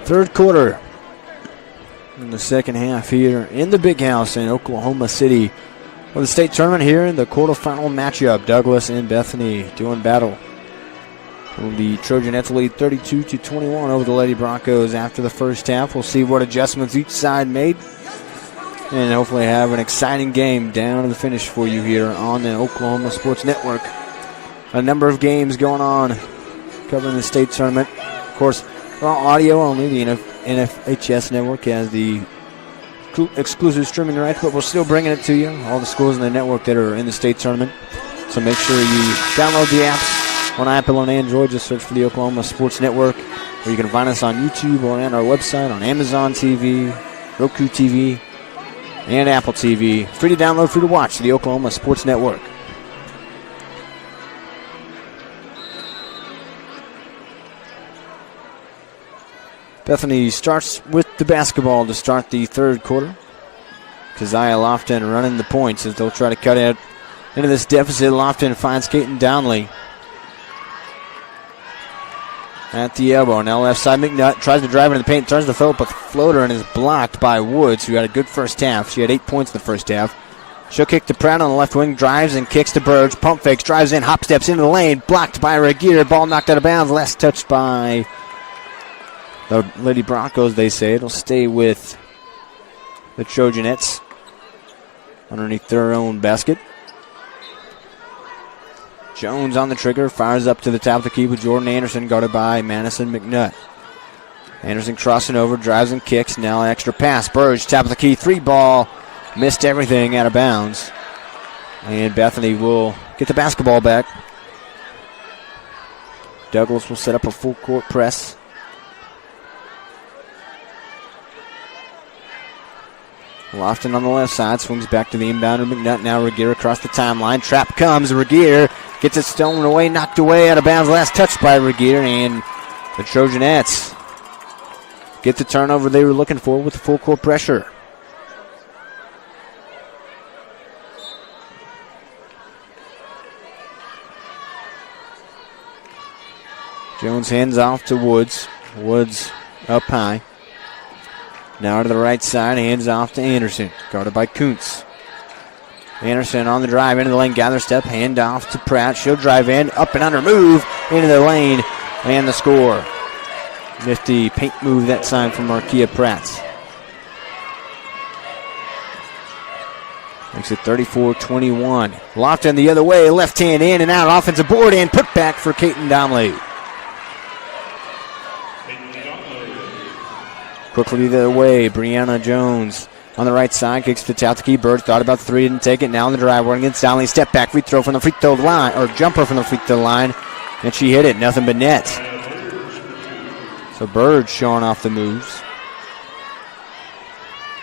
third quarter in the second half here in the Big House in Oklahoma City for the state tournament here in the quarterfinal matchup. Douglas and Bethany doing battle. The Trojanettes lead 32-21 over the Lady Broncos after the first half. We'll see what adjustments each side made and hopefully have an exciting game down to the finish for you here on the Oklahoma Sports Network. A number of games going on covering the state tournament. Of course, audio only. The NFHS network has the exclusive streaming rights, but we're still bringing it to you, all the schools in the network that are in the state tournament. So make sure you download the apps on Apple and Android. Just search for the Oklahoma Sports Network, or you can find us on YouTube or on our website, on Amazon TV, Roku TV, and Apple TV. Free to download, free to watch, the Oklahoma Sports Network. Bethany starts with the basketball to start the third quarter. Keziah Lofton running the points as they'll try to cut out into this deficit. Lofton finds Caton Downley at the elbow. Now left side, McNutt tries to drive into the paint, tries to fill up a floater, and is blocked by Woods, who had a good first half. She had 8 points in the first half. She'll kick to Pratt on the left wing, drives and kicks to Burge. Pump fakes, drives in, hop steps into the lane, blocked by Regier. Ball knocked out of bounds, last touched by the Lady Broncos, they say. It'll stay with the Trojanettes underneath their own basket. Jones on the trigger, fires up to the top of the key with Jordan Anderson, guarded by Madison McNutt. Anderson crossing over, drives and kicks. Now an extra pass. Burge, top of the key, three ball. Missed everything out of bounds. And Bethany will get the basketball back. Douglas will set up a full court press. Lofton on the left side, swings back to the inbounder McNutt. Now Regier across the timeline. Trap comes. Regier gets it stolen away, knocked away out of bounds. Last touch by Regier, and the Trojanettes get the turnover they were looking for with the full court pressure. Jones hands off to Woods. Woods up high. Now to the right side, hands off to Anderson, guarded by Kuntz. Anderson on the drive into the lane, gather step, hand off to Pratt. She'll drive in, up and under, move into the lane, and the score. Nifty paint move that time from Markia Pratt. Makes it 34-21. Lofton the other way, left hand in and out, offensive board and put back for Caton Donnelly. Quickly the other way, Brianna Jones on the right side, kicks to Tautaki. Bird thought about the three, didn't take it. Now on the drive, working against Donnelly. Step back, free throw from the free throw line, or jumper from the free throw line, and she hit it. Nothing but net. So Bird showing off the moves.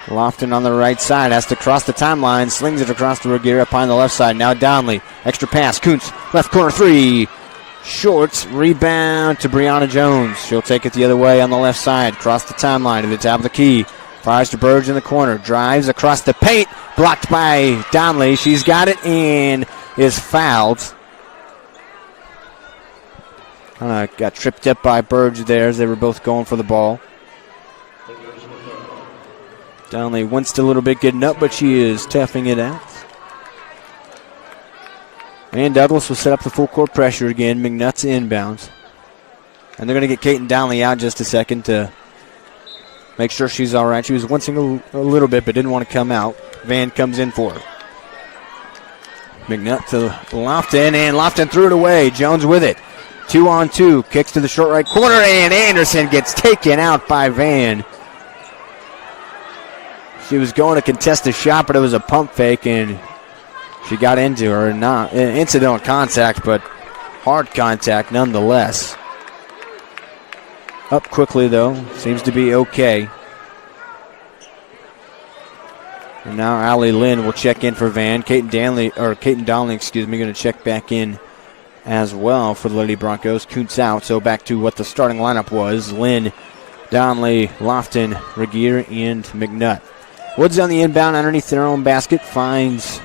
Lofton on the right side has to cross the timeline, slings it across to Regier up on the left side. Now Donnelly, extra pass, Kuntz, left corner three. Short rebound to Brianna Jones. She'll take it the other way on the left side. Cross the timeline to the top of the key. Fires to Burge in the corner. Drives across the paint. Blocked by Donnelly. She's got it and is fouled. Got tripped up by Burge there as they were both going for the ball. Donnelly winced a little bit getting up, but she is toughing it out. And Douglas will set up the full court pressure again. McNutt's inbounds. And they're going to get Caton Donnelly out just a second to make sure she's all right. She was wincing a little bit, but didn't want to come out. Van comes in for her. McNutt to Lofton, and Lofton threw it away. Jones with it. 2-on-2. Kicks to the short right corner, and Anderson gets taken out by Van. She was going to contest the shot, but it was a pump fake, and she got into her. Not incidental contact, but hard contact nonetheless. Up quickly, though. Seems to be okay. And now Allie Lynn will check in for Van. Caton Donnelly, going to check back in as well for the Lady Broncos. Kuntz out, so back to what the starting lineup was. Lynn, Donnelly, Lofton, Regier, and McNutt. Woods on the inbound underneath their own basket finds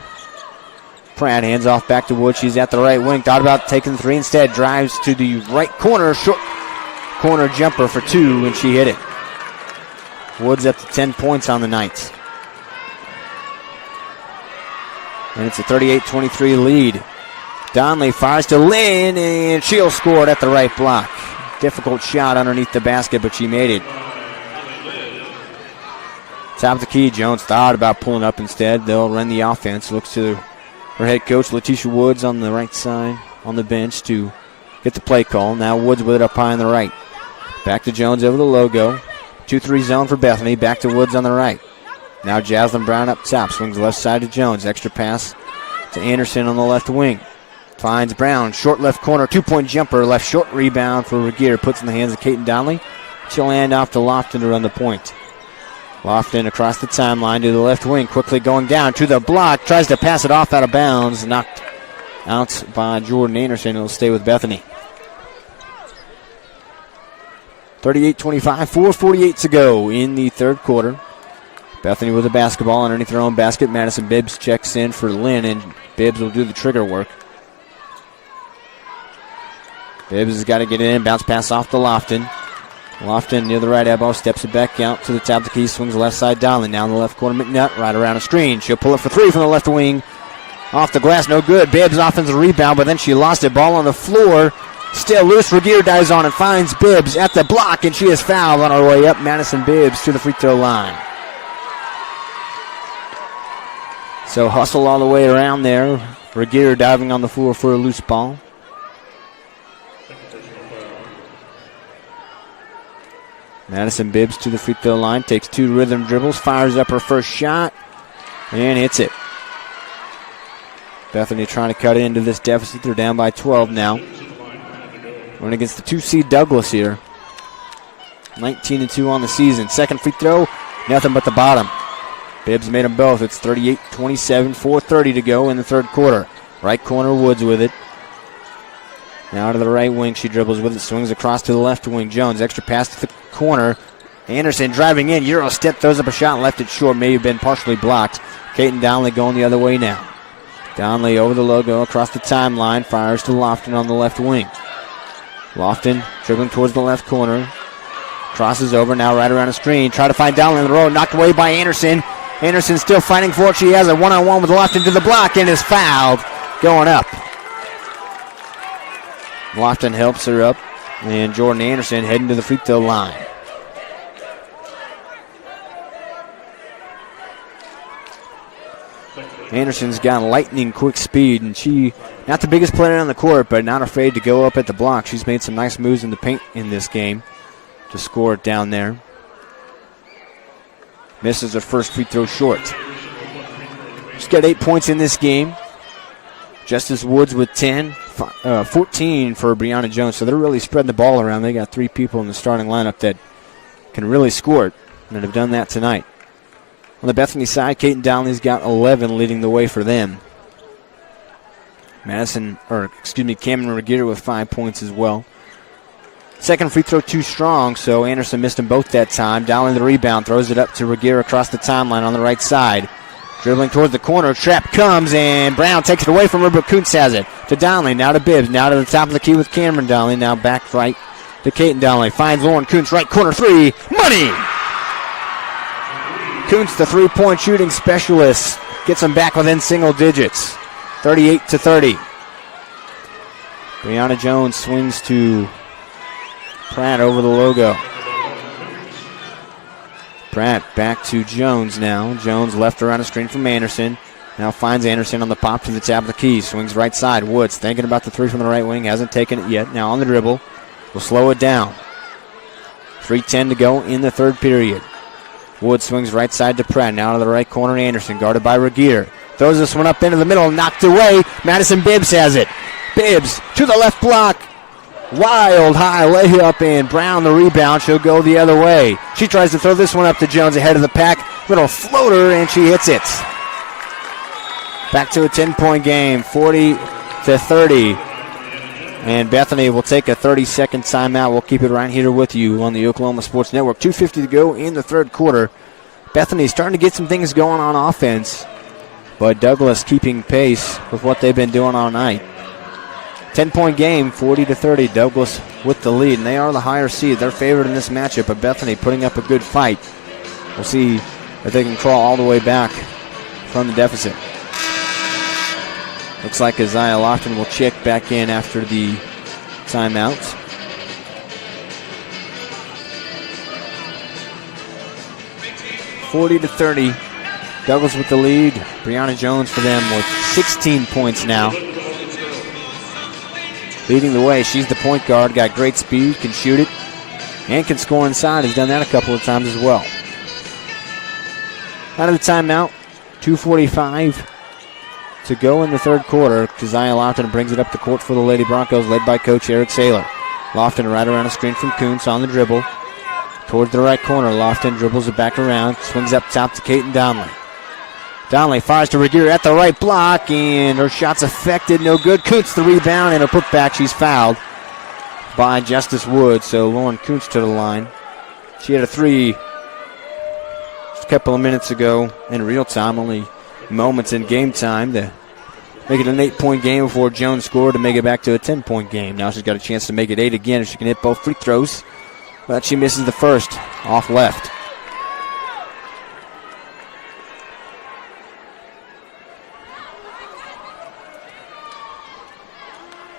Pratt. Hands off back to Woods. She's at the right wing. Thought about taking the three instead. Drives to the right corner. Short corner jumper for two, and she hit it. Woods up to 10 points on the night. And it's a 38-23 lead. Donley fires to Lynn, and she'll score it at the right block. Difficult shot underneath the basket, but she made it. Top of the key, Jones thought about pulling up instead. They'll run the offense. Looks to her head coach, Letitia Woods, on the right side on the bench to get the play call. Now Woods with it up high on the right. Back to Jones over the logo. 2-3 zone for Bethany. Back to Woods on the right. Now Jaslyn Brown up top. Swings left side to Jones. Extra pass to Anderson on the left wing. Finds Brown. Short left corner. 2-point jumper. Left short rebound for Regier. Puts in the hands of Caton Donnelly. She'll hand off to Lofton to run the point. Lofton across the timeline to the left wing. Quickly going down to the block. Tries to pass it off out of bounds. Knocked out by Jordan Anderson. It'll stay with Bethany. 38-25. 4:48 to go in the third quarter. Bethany with a basketball underneath her own basket. Madison Bibbs checks in for Lynn, and Bibbs will do the trigger work. Bibbs has got to get in. Bounce pass off to Lofton. Lofton near the right elbow. Steps it back out to the top of the key. Swings left side Donnelly. Now in the left corner, McNutt right around a screen. She'll pull it for three from the left wing. Off the glass, no good. Bibbs offensive rebound, but then she lost it. Ball on the floor. Still loose. Regier dives on and finds Bibbs at the block, and she is fouled on her way up. Madison Bibbs to the free throw line. So hustle all the way around there. Regier diving on the floor for a loose ball. Madison Bibbs to the free throw line. Takes two rhythm dribbles. Fires up her first shot. And hits it. Bethany trying to cut into this deficit. They're down by 12 now. Running against the 2 seed Douglas here. 19-2 on the season. Second free throw. Nothing but the bottom. Bibbs made them both. It's 38-27. 4:30 to go in the third quarter. Right corner, Woods with it. Now to the right wing. She dribbles with it. Swings across to the left wing. Jones, extra pass to the corner. Anderson driving in. Euro step, throws up a shot. Left it short. May have been partially blocked. Caton Donnelly going the other way now. Donnelly over the logo. Across the timeline. Fires to Lofton on the left wing. Lofton dribbling towards the left corner. Crosses over. Now right around the screen. Try to find Donnelly in the row. Knocked away by Anderson. Anderson still fighting for it. She has a one-on-one with Lofton to the block and is fouled. Going up. Lofton helps her up, and Jordan Anderson heading to the free throw line. Anderson's got lightning quick speed, and she, not the biggest player on the court, but not afraid to go up at the block. She's made some nice moves in the paint in this game to score it down there. Misses her first free throw short. She's got 8 points in this game. Justice Woods with 10. 14 for Brianna Jones. So they're really spreading the ball around. They got 3 people in the starting lineup that can really score it and have done that tonight. On the Bethany side, Caton Donnelly's got 11 leading the way for them. Cameron Regier with 5 points as well. Second free throw too strong, so Anderson missed them both that time. Donnelly the rebound, throws it up to Regier across the timeline on the right side. Dribbling towards the corner, trap comes, and Brown takes it away from her, but Kuntz has it. To Donnelly, now to Bibbs, now to the top of the key with Cameron Donnelly, now back right to Caton Donnelly. Finds Lauren Kuntz, right corner three, money! Kuntz, the three-point shooting specialist, gets them back within single digits, 38-30. Brianna Jones swings to Pratt over the logo. Pratt back to Jones now. Jones left around a screen from Anderson. Now finds Anderson on the pop to the top of the key. Swings right side. Woods thinking about the three from the right wing. Hasn't taken it yet. Now on the dribble. Will slow it down. 3:10 to go in the third period. Woods swings right side to Pratt. Now to the right corner. Anderson guarded by Regier. Throws this one up into the middle. Knocked away. Madison Bibbs has it. Bibbs to the left block. Wild high layup, and Brown the rebound. She'll go the other way. She tries to throw this one up to Jones ahead of the pack. Little floater, and she hits it. Back to a 10-point game, 40-30. And Bethany will take a 30-second timeout. We'll keep it right here with you on the Oklahoma Sports Network. 2:50 to go in the third quarter. Bethany starting to get some things going on offense. but Douglas keeping pace with what they've been doing all night. 10-point game, 40-30. Douglas with the lead, and they are the higher seed. They're favored in this matchup, but Bethany putting up a good fight. We'll see if they can crawl all the way back from the deficit. Looks like Isaiah Lofton will check back in after the timeout. (40-30). Douglas with the lead. Brianna Jones for them with 16 points now. Leading the way, she's the point guard, got great speed, can shoot it, and can score inside. Has done that a couple of times as well. Out of the timeout, 2:45 to go in the third quarter. Keziah Lofton brings it up the court for the Lady Broncos, led by Coach Eric Saylor. Lofton right around a screen from Kuntz on the dribble. Towards the right corner, Lofton dribbles it back around, swings up top to Caden Donnelly. Donnelly fires to Regier at the right block, and her shot's affected, no good. Kuntz the rebound, and a putback. She's fouled by Justice Woods, so Lauren Kuntz to the line. She had a three just a couple of minutes ago in real time, only moments in game time to make it an 8-point game before Jones scored to make it back to a 10-point game. Now she's got a chance to make it 8 again if she can hit both free throws, but she misses the first off left.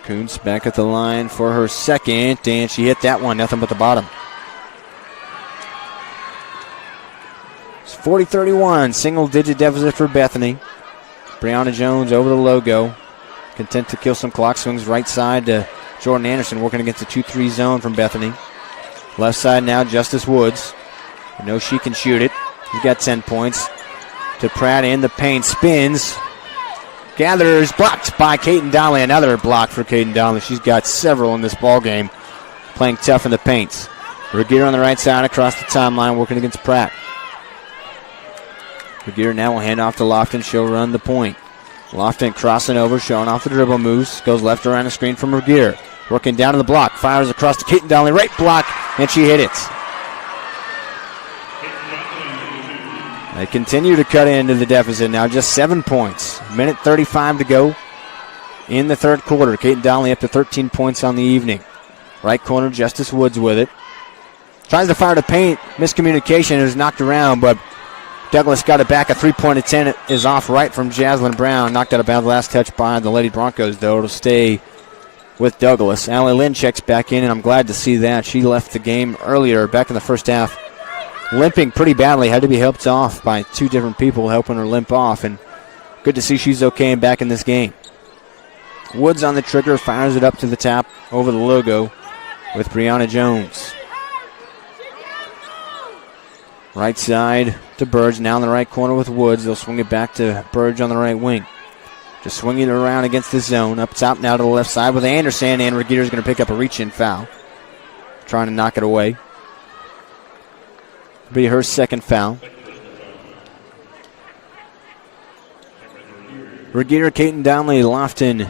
Kuntz back at the line for her second, and she hit that one, nothing but the bottom. It's 40-31, single-digit deficit for Bethany. Brianna Jones over the logo, content to kill some clock, swings right side to Jordan Anderson, working against the 2-3 zone from Bethany. Left side now, Justice Woods. I know she can shoot it. He's got 10 points. To Pratt in the paint, spins. Gathers, blocked by Caden Donnelly. Another block for Caden Donnelly. She's got several in this ball game, playing tough in the paints. Regier on the right side across the timeline, working against Pratt. Regier now will hand off to Lofton. She'll run the point. Lofton crossing over, showing off the dribble moves. Goes left around the screen from Regier. Working down to the block. Fires across to Caden Donnelly. Right block, and she hit it. They continue to cut into the deficit now, just 7 points. Minute 35 to go in the third quarter. Caden Donnelly up to 13 points on the evening. Right corner, Justice Woods with it. Tries to fire to paint. Miscommunication is knocked around, but Douglas got it back. A three-point attempt is off right from Jaslyn Brown. Knocked out of bounds. Last touch by the Lady Broncos, though. It'll stay with Douglas. Allie Lynn checks back in, and I'm glad to see that. She left the game earlier, back in the first half, limping pretty badly. Had to be helped off by two different people helping her limp off, and good to see she's okay and back in this game. Woods on the trigger, fires it up to the top over the logo with Brianna Jones. Right side to Burge, now in the right corner with Woods. They'll swing it back to Burge on the right wing. Just swinging it around against the zone. Up top now to the left side with Anderson, and Regier going to pick up a reach-in foul. Trying to knock it away. Be her second foul. Regier, Caden Donnelly, Lofton,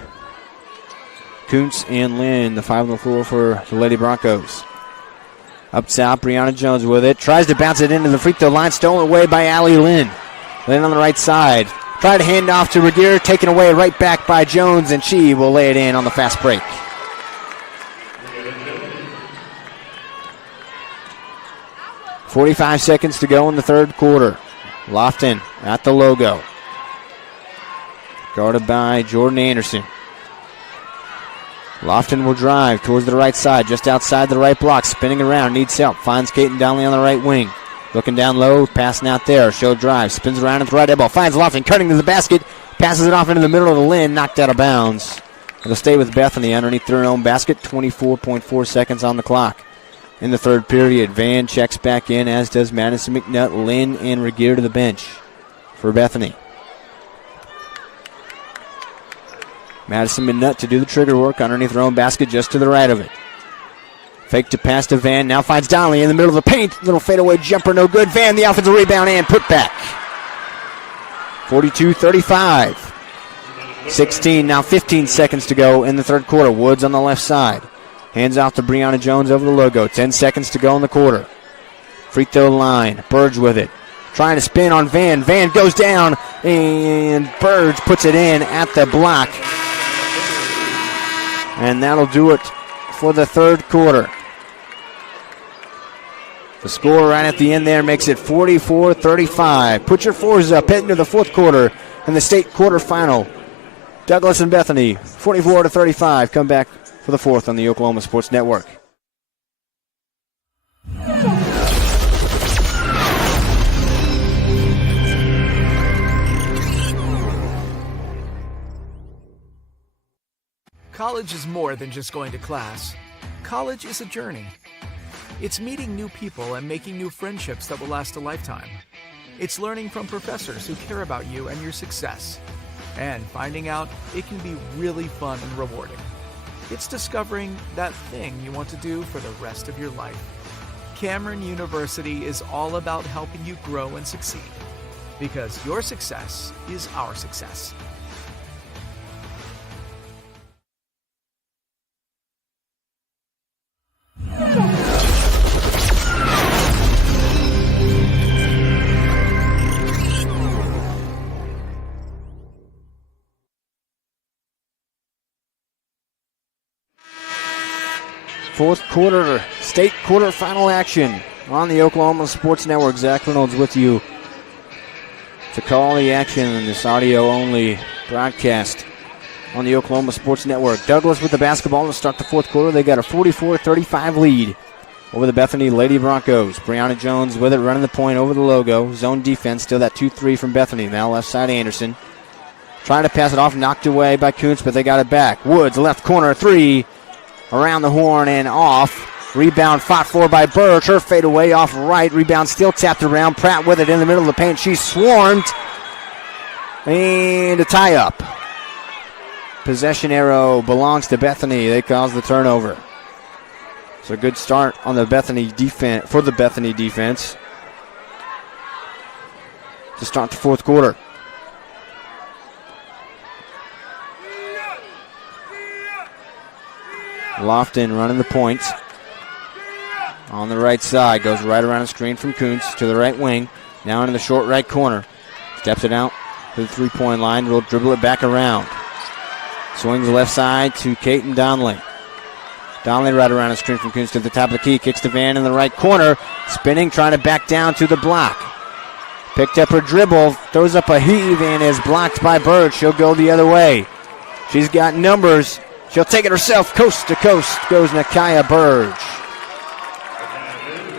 Kuntz, and Lynn, the five on the floor for the Lady Broncos. Up top, Brianna Jones with it. Tries to bounce it into the free throw line. Stolen away by Allie Lynn. Lynn on the right side. Tried to hand off to Regier. Taken away right back by Jones, and she will lay it in on the fast break. .45 seconds to go in the third quarter. Lofton at the logo. Guarded by Jordan Anderson. Lofton will drive towards the right side, just outside the right block, spinning around, needs help. Finds Caden Donnelly on the right wing. Looking down low, passing out there. Show drive, spins around at the right elbow. Finds Lofton, cutting to the basket, passes it off into the middle of the lane, knocked out of bounds. It'll stay with Bethany underneath their own basket. 24.4 seconds on the clock. In the third period, Van checks back in, as does Madison McNutt. Lynn and Regier to the bench for Bethany. Madison McNutt to do the trigger work underneath her own basket, just to the right of it. Fake to pass to Van, now finds Donnelly in the middle of the paint. Little fadeaway jumper, no good. Van, the offensive rebound and put back. 42-35. 15 seconds to go in the third quarter. Woods on the left side. Hands off to Brianna Jones over the logo. 10 seconds to go in the quarter. Free throw line. Burge with it. Trying to spin on Van. Van goes down, and Burge puts it in at the block. And that'll do it for the third quarter. The score right at the end there makes it 44-35. Put your fours up, heading to the fourth quarter and the state quarterfinal. Douglas and Bethany, 44-35. Come back for the fourth on the Oklahoma Sports Network. College is more than just going to class. College is a journey. It's meeting new people and making new friendships that will last a lifetime. It's learning from professors who care about you and your success. And finding out it can be really fun and rewarding. It's discovering that thing you want to do for the rest of your life. Cameron University is all about helping you grow and succeed. Because your success is our success. Fourth quarter, state quarterfinal action on the Oklahoma Sports Network. Zach Reynolds with you to call the action in this audio-only broadcast on the Oklahoma Sports Network. Douglas with the basketball to start the fourth quarter. They got a 44-35 lead over the Bethany Lady Broncos. Brianna Jones with it, running the point over the logo. Zone defense, still that 2-3 from Bethany. Now left side Anderson. Trying to pass it off, knocked away by Kuntz, but they got it back. Woods, left corner, three. Around the horn and off. Rebound fought for by Birch. Her fade away off right. Rebound still tapped around. Pratt with it in the middle of the paint. She's swarmed. And a tie up. Possession arrow belongs to Bethany. They cause the turnover. So a good start on the Bethany defense for the Bethany defense to start the fourth quarter. Lofton running the points on the right side. Goes right around the screen from Kuntz to the right wing. Now into the short right corner. Steps it out to the three-point line. Will dribble it back around. Swings left side to Caton Donnelly. Donnelly right around the screen from Kuntz to the top of the key. Kicks to Van in the right corner. Spinning, trying to back down to the block. Picked up her dribble. Throws up a heave and is blocked by Bird. She'll go the other way. She's got numbers. She'll take it herself, coast to coast, goes Nakia Burge.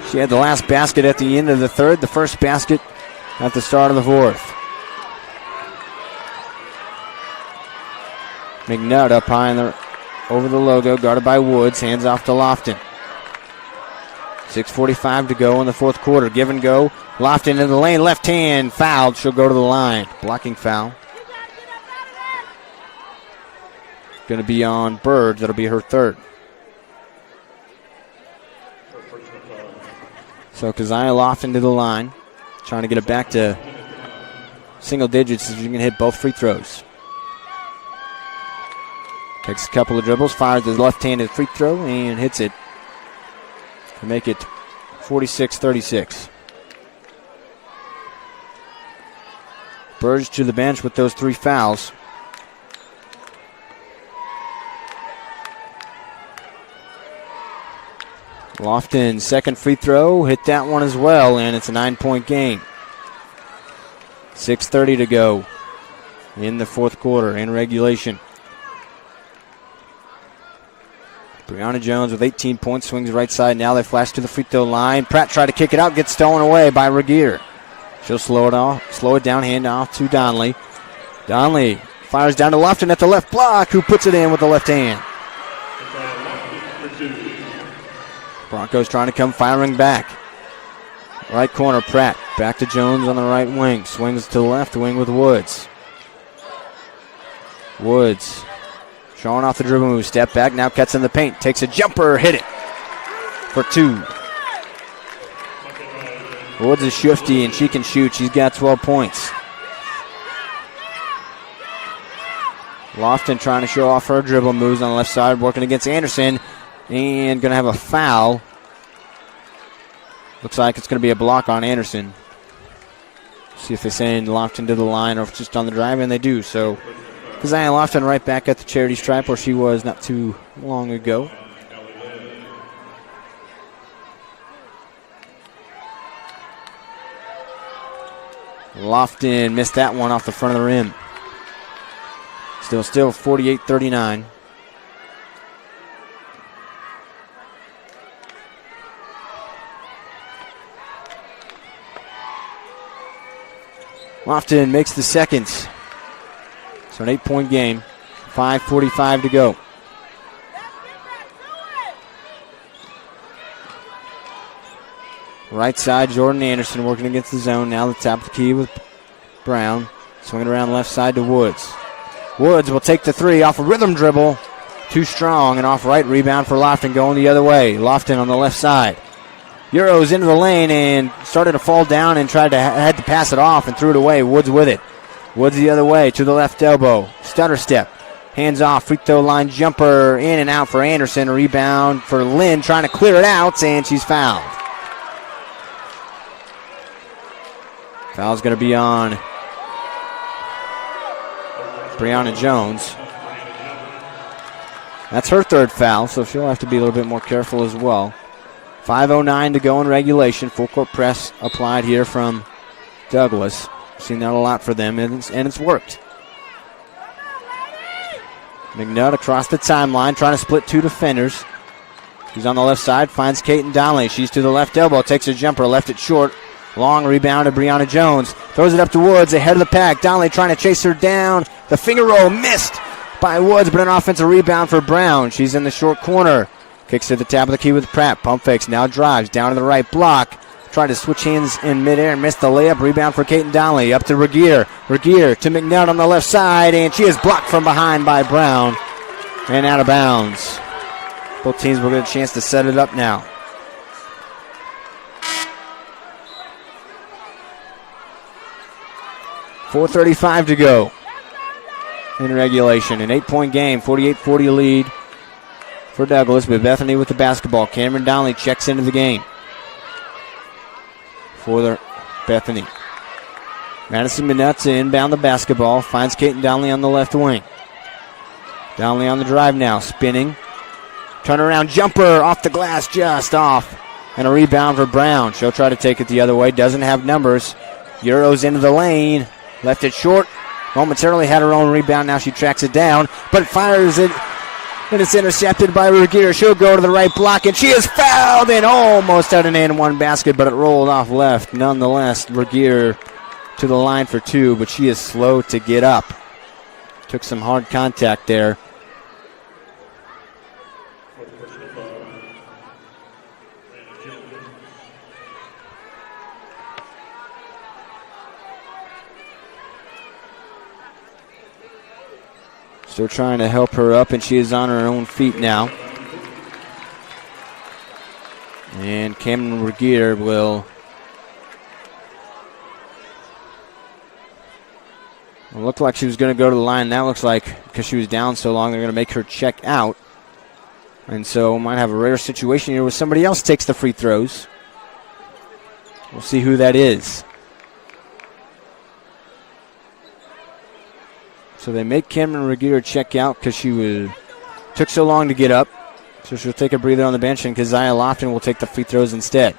She had the last basket at the end of the third, the first basket at the start of the fourth. McNutt up high over the logo, guarded by Woods, hands off to Lofton. 6:45 to go in the fourth quarter, give and go. Lofton in the lane, left hand, fouled, she'll go to the line. Blocking foul. Going to be on Bird. That'll be her third. So Keziah Lofton to the line. Trying to get it back to single digits as you can hit both free throws. Takes a couple of dribbles, fires the left-handed free throw, and hits it to make it 46-36. Bird to the bench with those three fouls. Lofton, second free throw, hit that one as well, and it's a 9-point game. 6:30 to go in the fourth quarter in regulation. Brianna Jones with 18 points, swings right side. Now they flash to the free throw line. Pratt tried to kick it out, gets stolen away by Regier. She'll slow it down, hand off to Donnelly. Donnelly fires down to Lofton at the left block, who puts it in with the left hand. Broncos trying to come firing back. Right corner, Pratt. Back to Jones on the right wing. Swings to the left wing with Woods. Woods showing off the dribble move. Step back, now cuts in the paint. Takes a jumper, hit it for two. Woods is shifty and she can shoot. She's got 12 points. Lofton trying to show off her dribble moves on the left side, working against Anderson. And going to have a foul. Looks like it's going to be a block on Anderson. See if they send Lofton to the line or if it's just on the drive, and they do. So Keziah Lofton right back at the charity stripe where she was not too long ago. Lofton missed that one off the front of the rim. Still 48-39. Lofton makes the seconds. So an 8-point game. 5:45 to go. Right side, Jordan Anderson working against the zone. Now the top of the key with Brown. Swinging around left side to Woods. Woods will take the three off a rhythm dribble. Too strong and off right. Rebound for Lofton going the other way. Lofton on the left side. Euros into the lane and started to fall down and had to pass it off and threw it away. Woods with it. Woods the other way to the left elbow. Stutter step. Hands off. Free throw line jumper in and out for Anderson. A rebound for Lynn trying to clear it out, and she's fouled. Foul's going to be on Brianna Jones. That's her third foul, so she'll have to be a little bit more careful as well. 5:09 to go in regulation. Full court press applied here from Douglas. Seen that a lot for them, and it's worked. McNutt across the timeline, trying to split two defenders. She's on the left side, finds Kaiten Donnelly. She's to the left elbow, takes a jumper, left it short. Long rebound to Brianna Jones. Throws it up to Woods, ahead of the pack. Donnelly trying to chase her down. The finger roll missed by Woods, but an offensive rebound for Brown. She's in the short corner. Kicks to the top of the key with Pratt. Pump fakes, now drives down to the right block. Tried to switch hands in midair and missed the layup. Rebound for Kaiten Donnelly. Up to Regier. Regier to McNutt on the left side, and she is blocked from behind by Brown and out of bounds. Both teams will get a chance to set it up now. .435 to go in regulation. An 8-point game, 48-40 lead for Douglas, but Bethany with the basketball. Cameron Donnelly checks into the game for Bethany. Madison McNutt to inbound the basketball. Finds Kaiten Donnelly on the left wing. Donnelly on the drive now, spinning. Turnaround jumper off the glass, just off. And a rebound for Brown. She'll try to take it the other way. Doesn't have numbers. Euros into the lane. Left it short. Momentarily had her own rebound. Now she tracks it down, but fires it. And it's intercepted by Regier. She'll go to the right block, and she is fouled and almost had an and-one basket, but it rolled off left. Nonetheless, Regier to the line for two, but she is slow to get up. Took some hard contact there. Still trying to help her up, and she is on her own feet now. And Cameron Regier will look like she was going to go to the line. That looks like, because she was down so long, they're going to make her check out. And so might have a rare situation here where somebody else takes the free throws. We'll see who that is. So they make Cameron Regier check out because she took so long to get up. So she'll take a breather on the bench, and Keziah Lofton will take the free throws instead.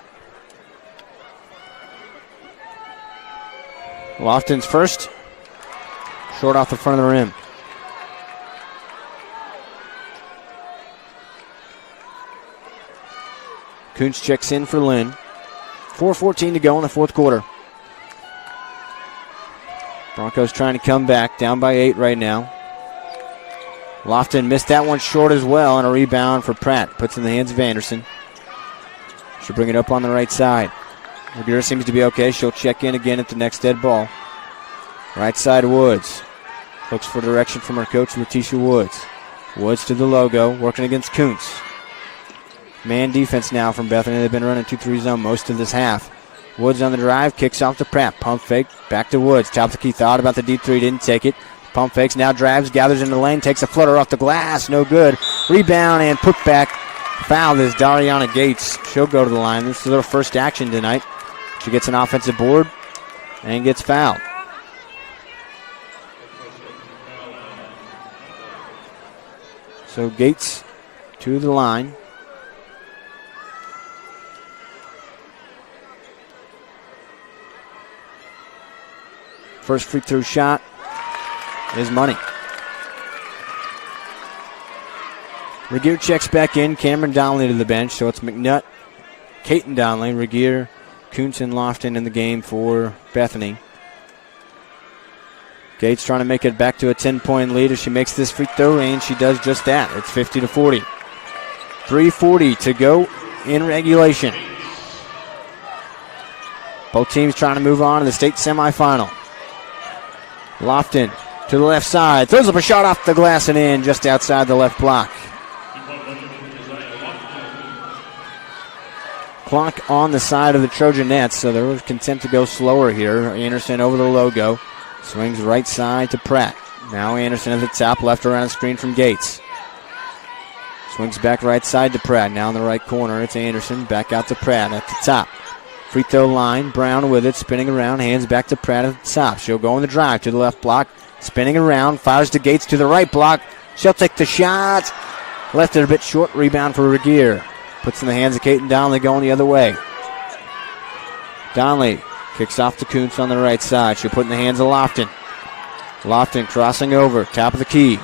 Lofton's first. Short off the front of the rim. Kuntz checks in for Lynn. 4:14 to go in the fourth quarter. Broncos trying to come back, down by 8 right now. Lofton missed that one short as well, and a rebound for Pratt. Puts in the hands of Anderson. She'll bring it up on the right side. Regier seems to be okay. She'll check in again at the next dead ball. Right side, Woods. Looks for direction from her coach, Letitia Woods. Woods to the logo, working against Kuntz. Man defense now from Bethany. They've been running 2-3 zone most of this half. Woods on the drive, kicks off to Pratt. Pump fake, back to Woods. Top of the key, thought about the deep three, didn't take it. Pump fakes, now drives, gathers into the lane, takes a flutter off the glass, no good. Rebound and put back. Foul is Dariana Gates. She'll go to the line. This is her first action tonight. She gets an offensive board. and gets fouled. So Gates to the line. First free throw shot is money. Regier checks back in. Cameron Donnelly to the bench. So it's McNutt, Caton Donnelly, Regier, Kuntz, and Lofton in the game for Bethany. Gates trying to make it back to a 10-point lead as she makes this free throw, and she does just that. It's 50-40. 3:40 to go in regulation. Both teams trying to move on to the state semifinal. Lofton to the left side. Throws up a shot off the glass and in just outside the left block. Clock on the side of the Trojanettes, so they were content to go slower here. Anderson over the logo. Swings right side to Pratt. Now Anderson at the top, left around the screen from Gates. Swings back right side to Pratt. Now in the right corner, it's Anderson. Back out to Pratt at the top. Free throw line, Brown with it, spinning around, hands back to Pratt at the top. She'll go in the drive to the left block, spinning around, fires to Gates to the right block. She'll take the shot. Left it a bit short, rebound for Regier. Puts in the hands of Caton Donnelly going the other way. Donnelly kicks off to Kuntz on the right side. She'll put in the hands of Lofton. Lofton crossing over, top of the key.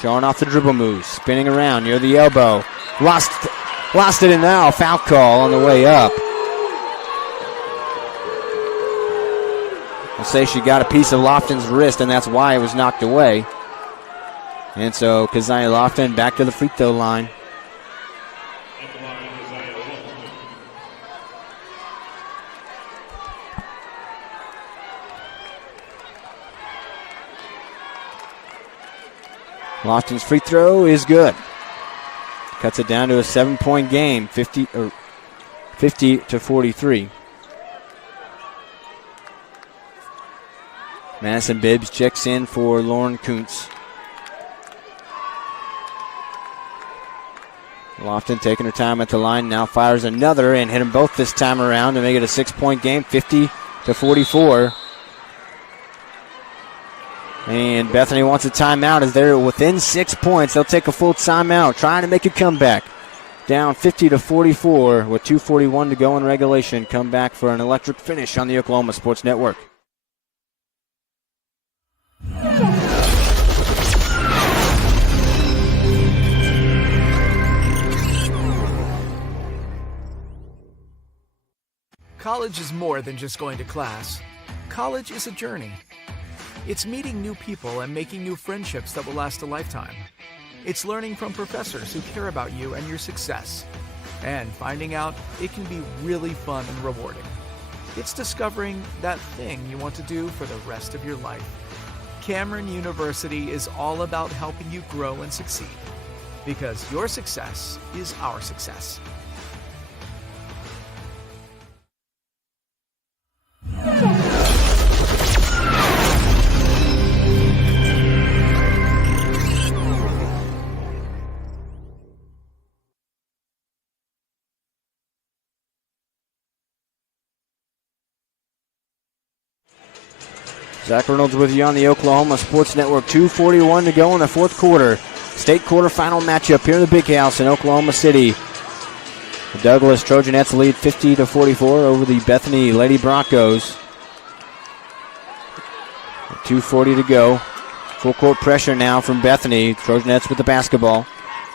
Showing off the dribble moves, spinning around near the elbow. Lost it and now foul call on the way up. I'll say she got a piece of Lofton's wrist, and that's why it was knocked away. And so Keziah Lofton back to the free throw line. Lofton's free throw is good. Cuts it down to a 7-point game, 50-43. Madison Bibbs checks in for Lauren Kuntz. Lofton taking her time at the line, now fires another and hit them both this time around to make it a 6-point game, 50-44. And Bethany wants a timeout as they're within 6 points. They'll take a full timeout, trying to make a comeback. Down 50-44 with 2:41 to go in regulation. Come back for an electric finish on the Oklahoma Sports Network. College is more than just going to class. College is a journey. It's meeting new people and making new friendships that will last a lifetime. It's learning from professors who care about you and your success. And finding out it can be really fun and rewarding. It's discovering that thing you want to do for the rest of your life. Cameron University is all about helping you grow and succeed. Because your success is our success. Zach Reynolds with you on the Oklahoma Sports Network. 2:41 to go in the fourth quarter. State quarterfinal matchup here in the Big House in Oklahoma City. The Douglas Trojanettes lead 50-44 over the Bethany Lady Broncos. 2:40 to go. Full court pressure now from Bethany. Trojanettes with the basketball.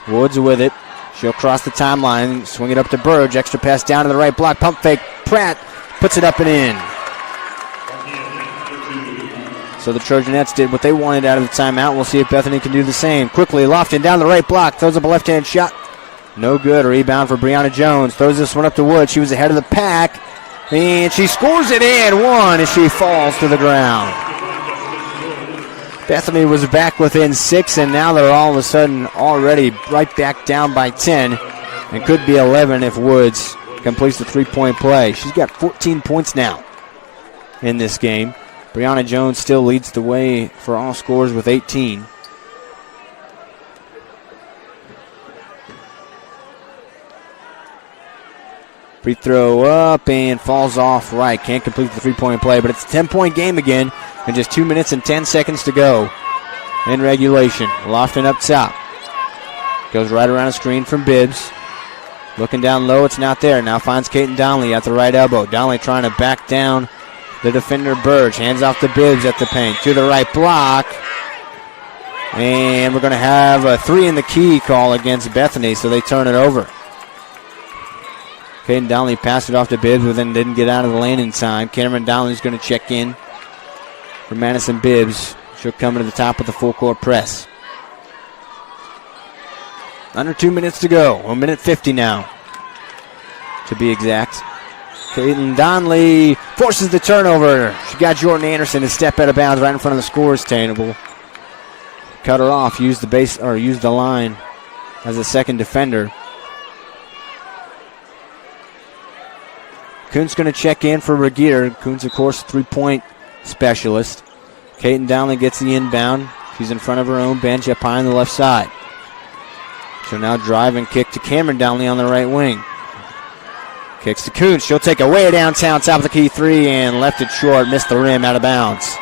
Woods with it. She'll cross the timeline, swing it up to Burge. Extra pass down to the right block. Pump fake. Pratt puts it up and in. So the Trojanettes did what they wanted out of the timeout. We'll see if Bethany can do the same. Quickly, Lofton down the right block. Throws up a left-hand shot. No good. A rebound for Brianna Jones. Throws this one up to Wood. She was ahead of the pack. And she scores it in. One as she falls to the ground. Bethany was back within 6, and now they're all of a sudden already right back down by 10. And could be 11 if Woods completes the three-point play. She's got 14 points now in this game. Brianna Jones still leads the way for all scores with 18. Free throw up and falls off right. Can't complete the three-point play, but it's a 10-point game again and just 2 minutes and 10 seconds to go in regulation. Lofton up top. Goes right around a screen from Bibbs. Looking down low, it's not there. Now finds Caden Donnelly at the right elbow. Donnelly trying to back down the defender Burge. Hands off to Bibbs at the paint. To the right block. And we're going to have a 3 in the key call against Bethany, so they turn it over. Caden Donnelly passed it off to Bibbs, but then didn't get out of the lane in time. Cameron Donnelly's going to check in for Madison Bibbs. She'll come to the top of the full court press. Under 2 minutes to go. 1 minute 50 now, to be exact. Caden Donnelly forces the turnover. She got Jordan Anderson to step out of bounds right in front of the scorer's table. Cut her off. Used the line as a second defender. Kuntz going to check in for Regier. Kuntz, of course, three-point specialist. Caden Donnelly gets the inbound. She's in front of her own bench up high on the left side. So now drive and kick to Cameron Donnelly on the right wing. Kicks to Kuntz. She'll take a way downtown, top of the key three, and left it short. Missed the rim, out of bounds.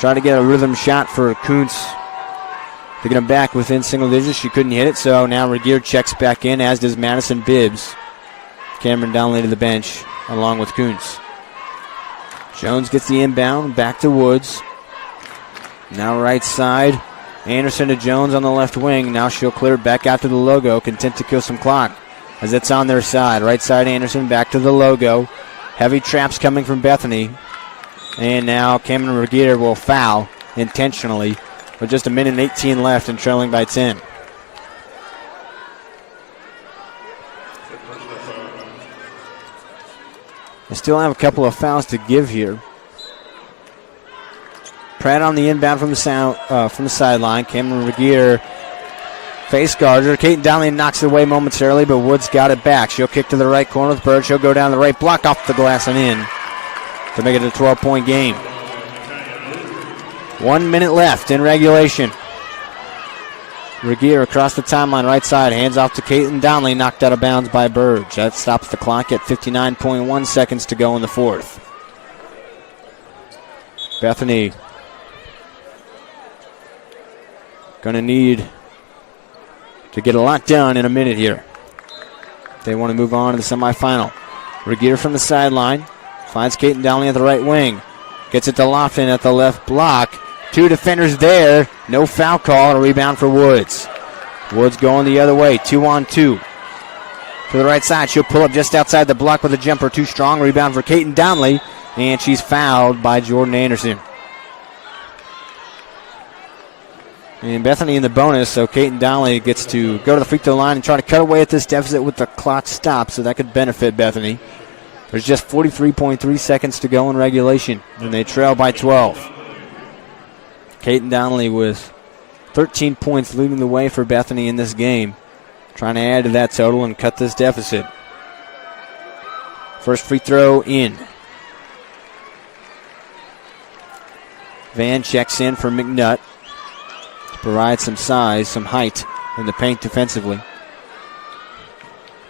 Tried to get a rhythm shot for Kuntz to get him back within single digits. She couldn't hit it, so now Regier checks back in, as does Madison Bibbs. Cameron Donnelly to the bench, along with Kuntz. Jones gets the inbound, back to Woods. Now right side, Anderson to Jones on the left wing. Now she'll clear it back out to the logo, content to kill some clock as it's on their side. Right side, Anderson back to the logo. Heavy traps coming from Bethany. And now Cameron Regier will foul intentionally with just 1 minute and 18 left and trailing by 10. They still have a couple of fouls to give here. Pratt on the inbound from the sideline. Cameron Regier face guards her. Caden Donnelly knocks it away momentarily, but Woods got it back. She'll kick to the right corner with Bird. She'll go down the right block, off the glass and in to make it a 12-point game. 1 minute left in regulation. Regier across the timeline, right side, hands off to Caden Donnelly, knocked out of bounds by Burge. That stops the clock at 59.1 seconds to go in the fourth. Bethany going to need to get a lot done in a minute here. They want to move on to the semifinal. Regier from the sideline finds Caden Donnelly at the right wing. Gets it to Lofton at the left block. Two defenders there. No foul call. A rebound for Woods. Woods going the other way. 2-on-2. To the right side. She'll pull up just outside the block with a jumper. Too strong. Rebound for Caden Donnelly. And she's fouled by Jordan Anderson. And Bethany in the bonus, so Caden Donnelly gets to go to the free throw line and try to cut away at this deficit with the clock stopped, so that could benefit Bethany. There's just 43.3 seconds to go in regulation, and they trail by 12. Caden Donnelly with 13 points leading the way for Bethany in this game, trying to add to that total and cut this deficit. First free throw in. Van checks in for McNutt to provide some size, some height in the paint defensively.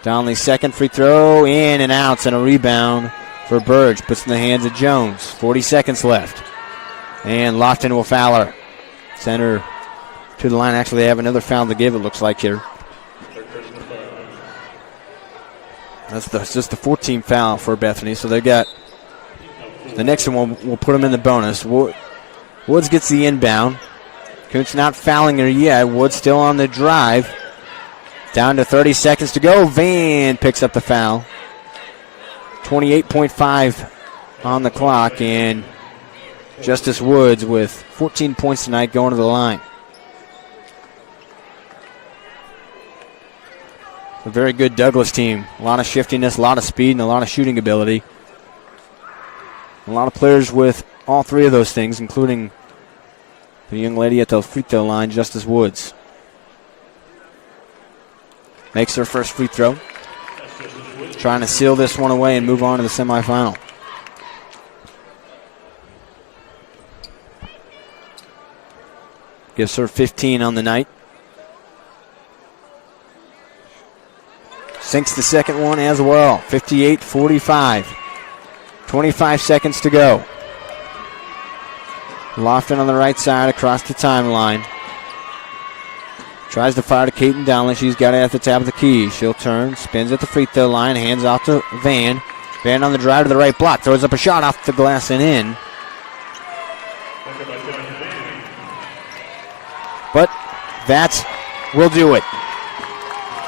Donnelly's second free throw in and out, and a rebound for Burge. Puts in the hands of Jones. 40 seconds left. And Lofton will foul her. Send her to the line. Actually, they have another foul to give, it looks like here. That's just the 14th foul for Bethany. So they've got the next one. We'll put them in the bonus. Woods gets the inbound. Kuntz not fouling her yet. Woods still on the drive. Down to 30 seconds to go. Van picks up the foul. 28.5 on the clock, and Justice Woods with 14 points tonight going to the line. A very good Douglas team. A lot of shiftiness, a lot of speed, and a lot of shooting ability. A lot of players with all three of those things, including the young lady at the free throw line, Justice Woods. Makes her first free throw. Trying to seal this one away and move on to the semifinal. Gives her 15 on the night. sinks the second one as well. 58-45. 25 seconds to go. Lofton on the right side across the timeline. Tries to fire to Caden Donnelly. She's got it at the top of the key. She'll turn, spins at the free throw line, hands off to Van. Van on the drive to the right block. Throws up a shot off the glass and in. But that will do it.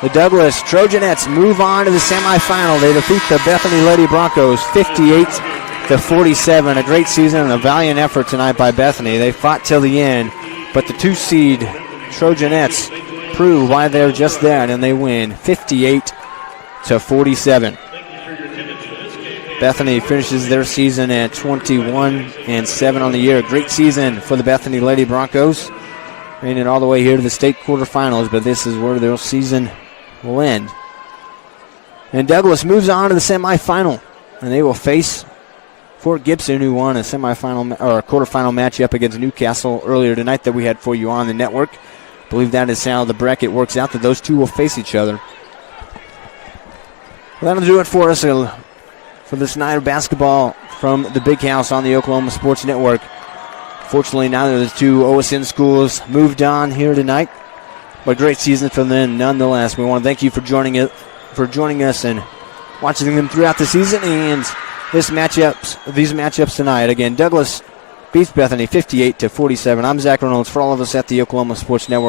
The Douglas Trojanettes move on to the semifinal. They defeat the Bethany Lady Broncos 58-47. A great season and a valiant effort tonight by Bethany. They fought till the end, but the 2-seed Trojanettes prove why they're just that, and they win 58-47. Bethany finishes their season at 21-7 on the year. A great season for the Bethany Lady Broncos. Made it all the way here to the state quarterfinals, but this is where their season will end. And Douglas moves on to the semifinal, and they will face Fort Gibson, who won a semifinal or a quarterfinal matchup against Newcastle earlier tonight that we had for you on the network. I believe that is how the bracket works out, that those two will face each other. Well, that'll do it for us for this night of basketball from the Big House on the Oklahoma Sports Network. Fortunately, neither of the two OSN schools moved on here tonight, but great season for them nonetheless. We want to thank you for joining us and watching them throughout the season and these matchups tonight. Again, Douglas beats Bethany 58-47. I'm Zach Reynolds for all of us at the Oklahoma Sports Network.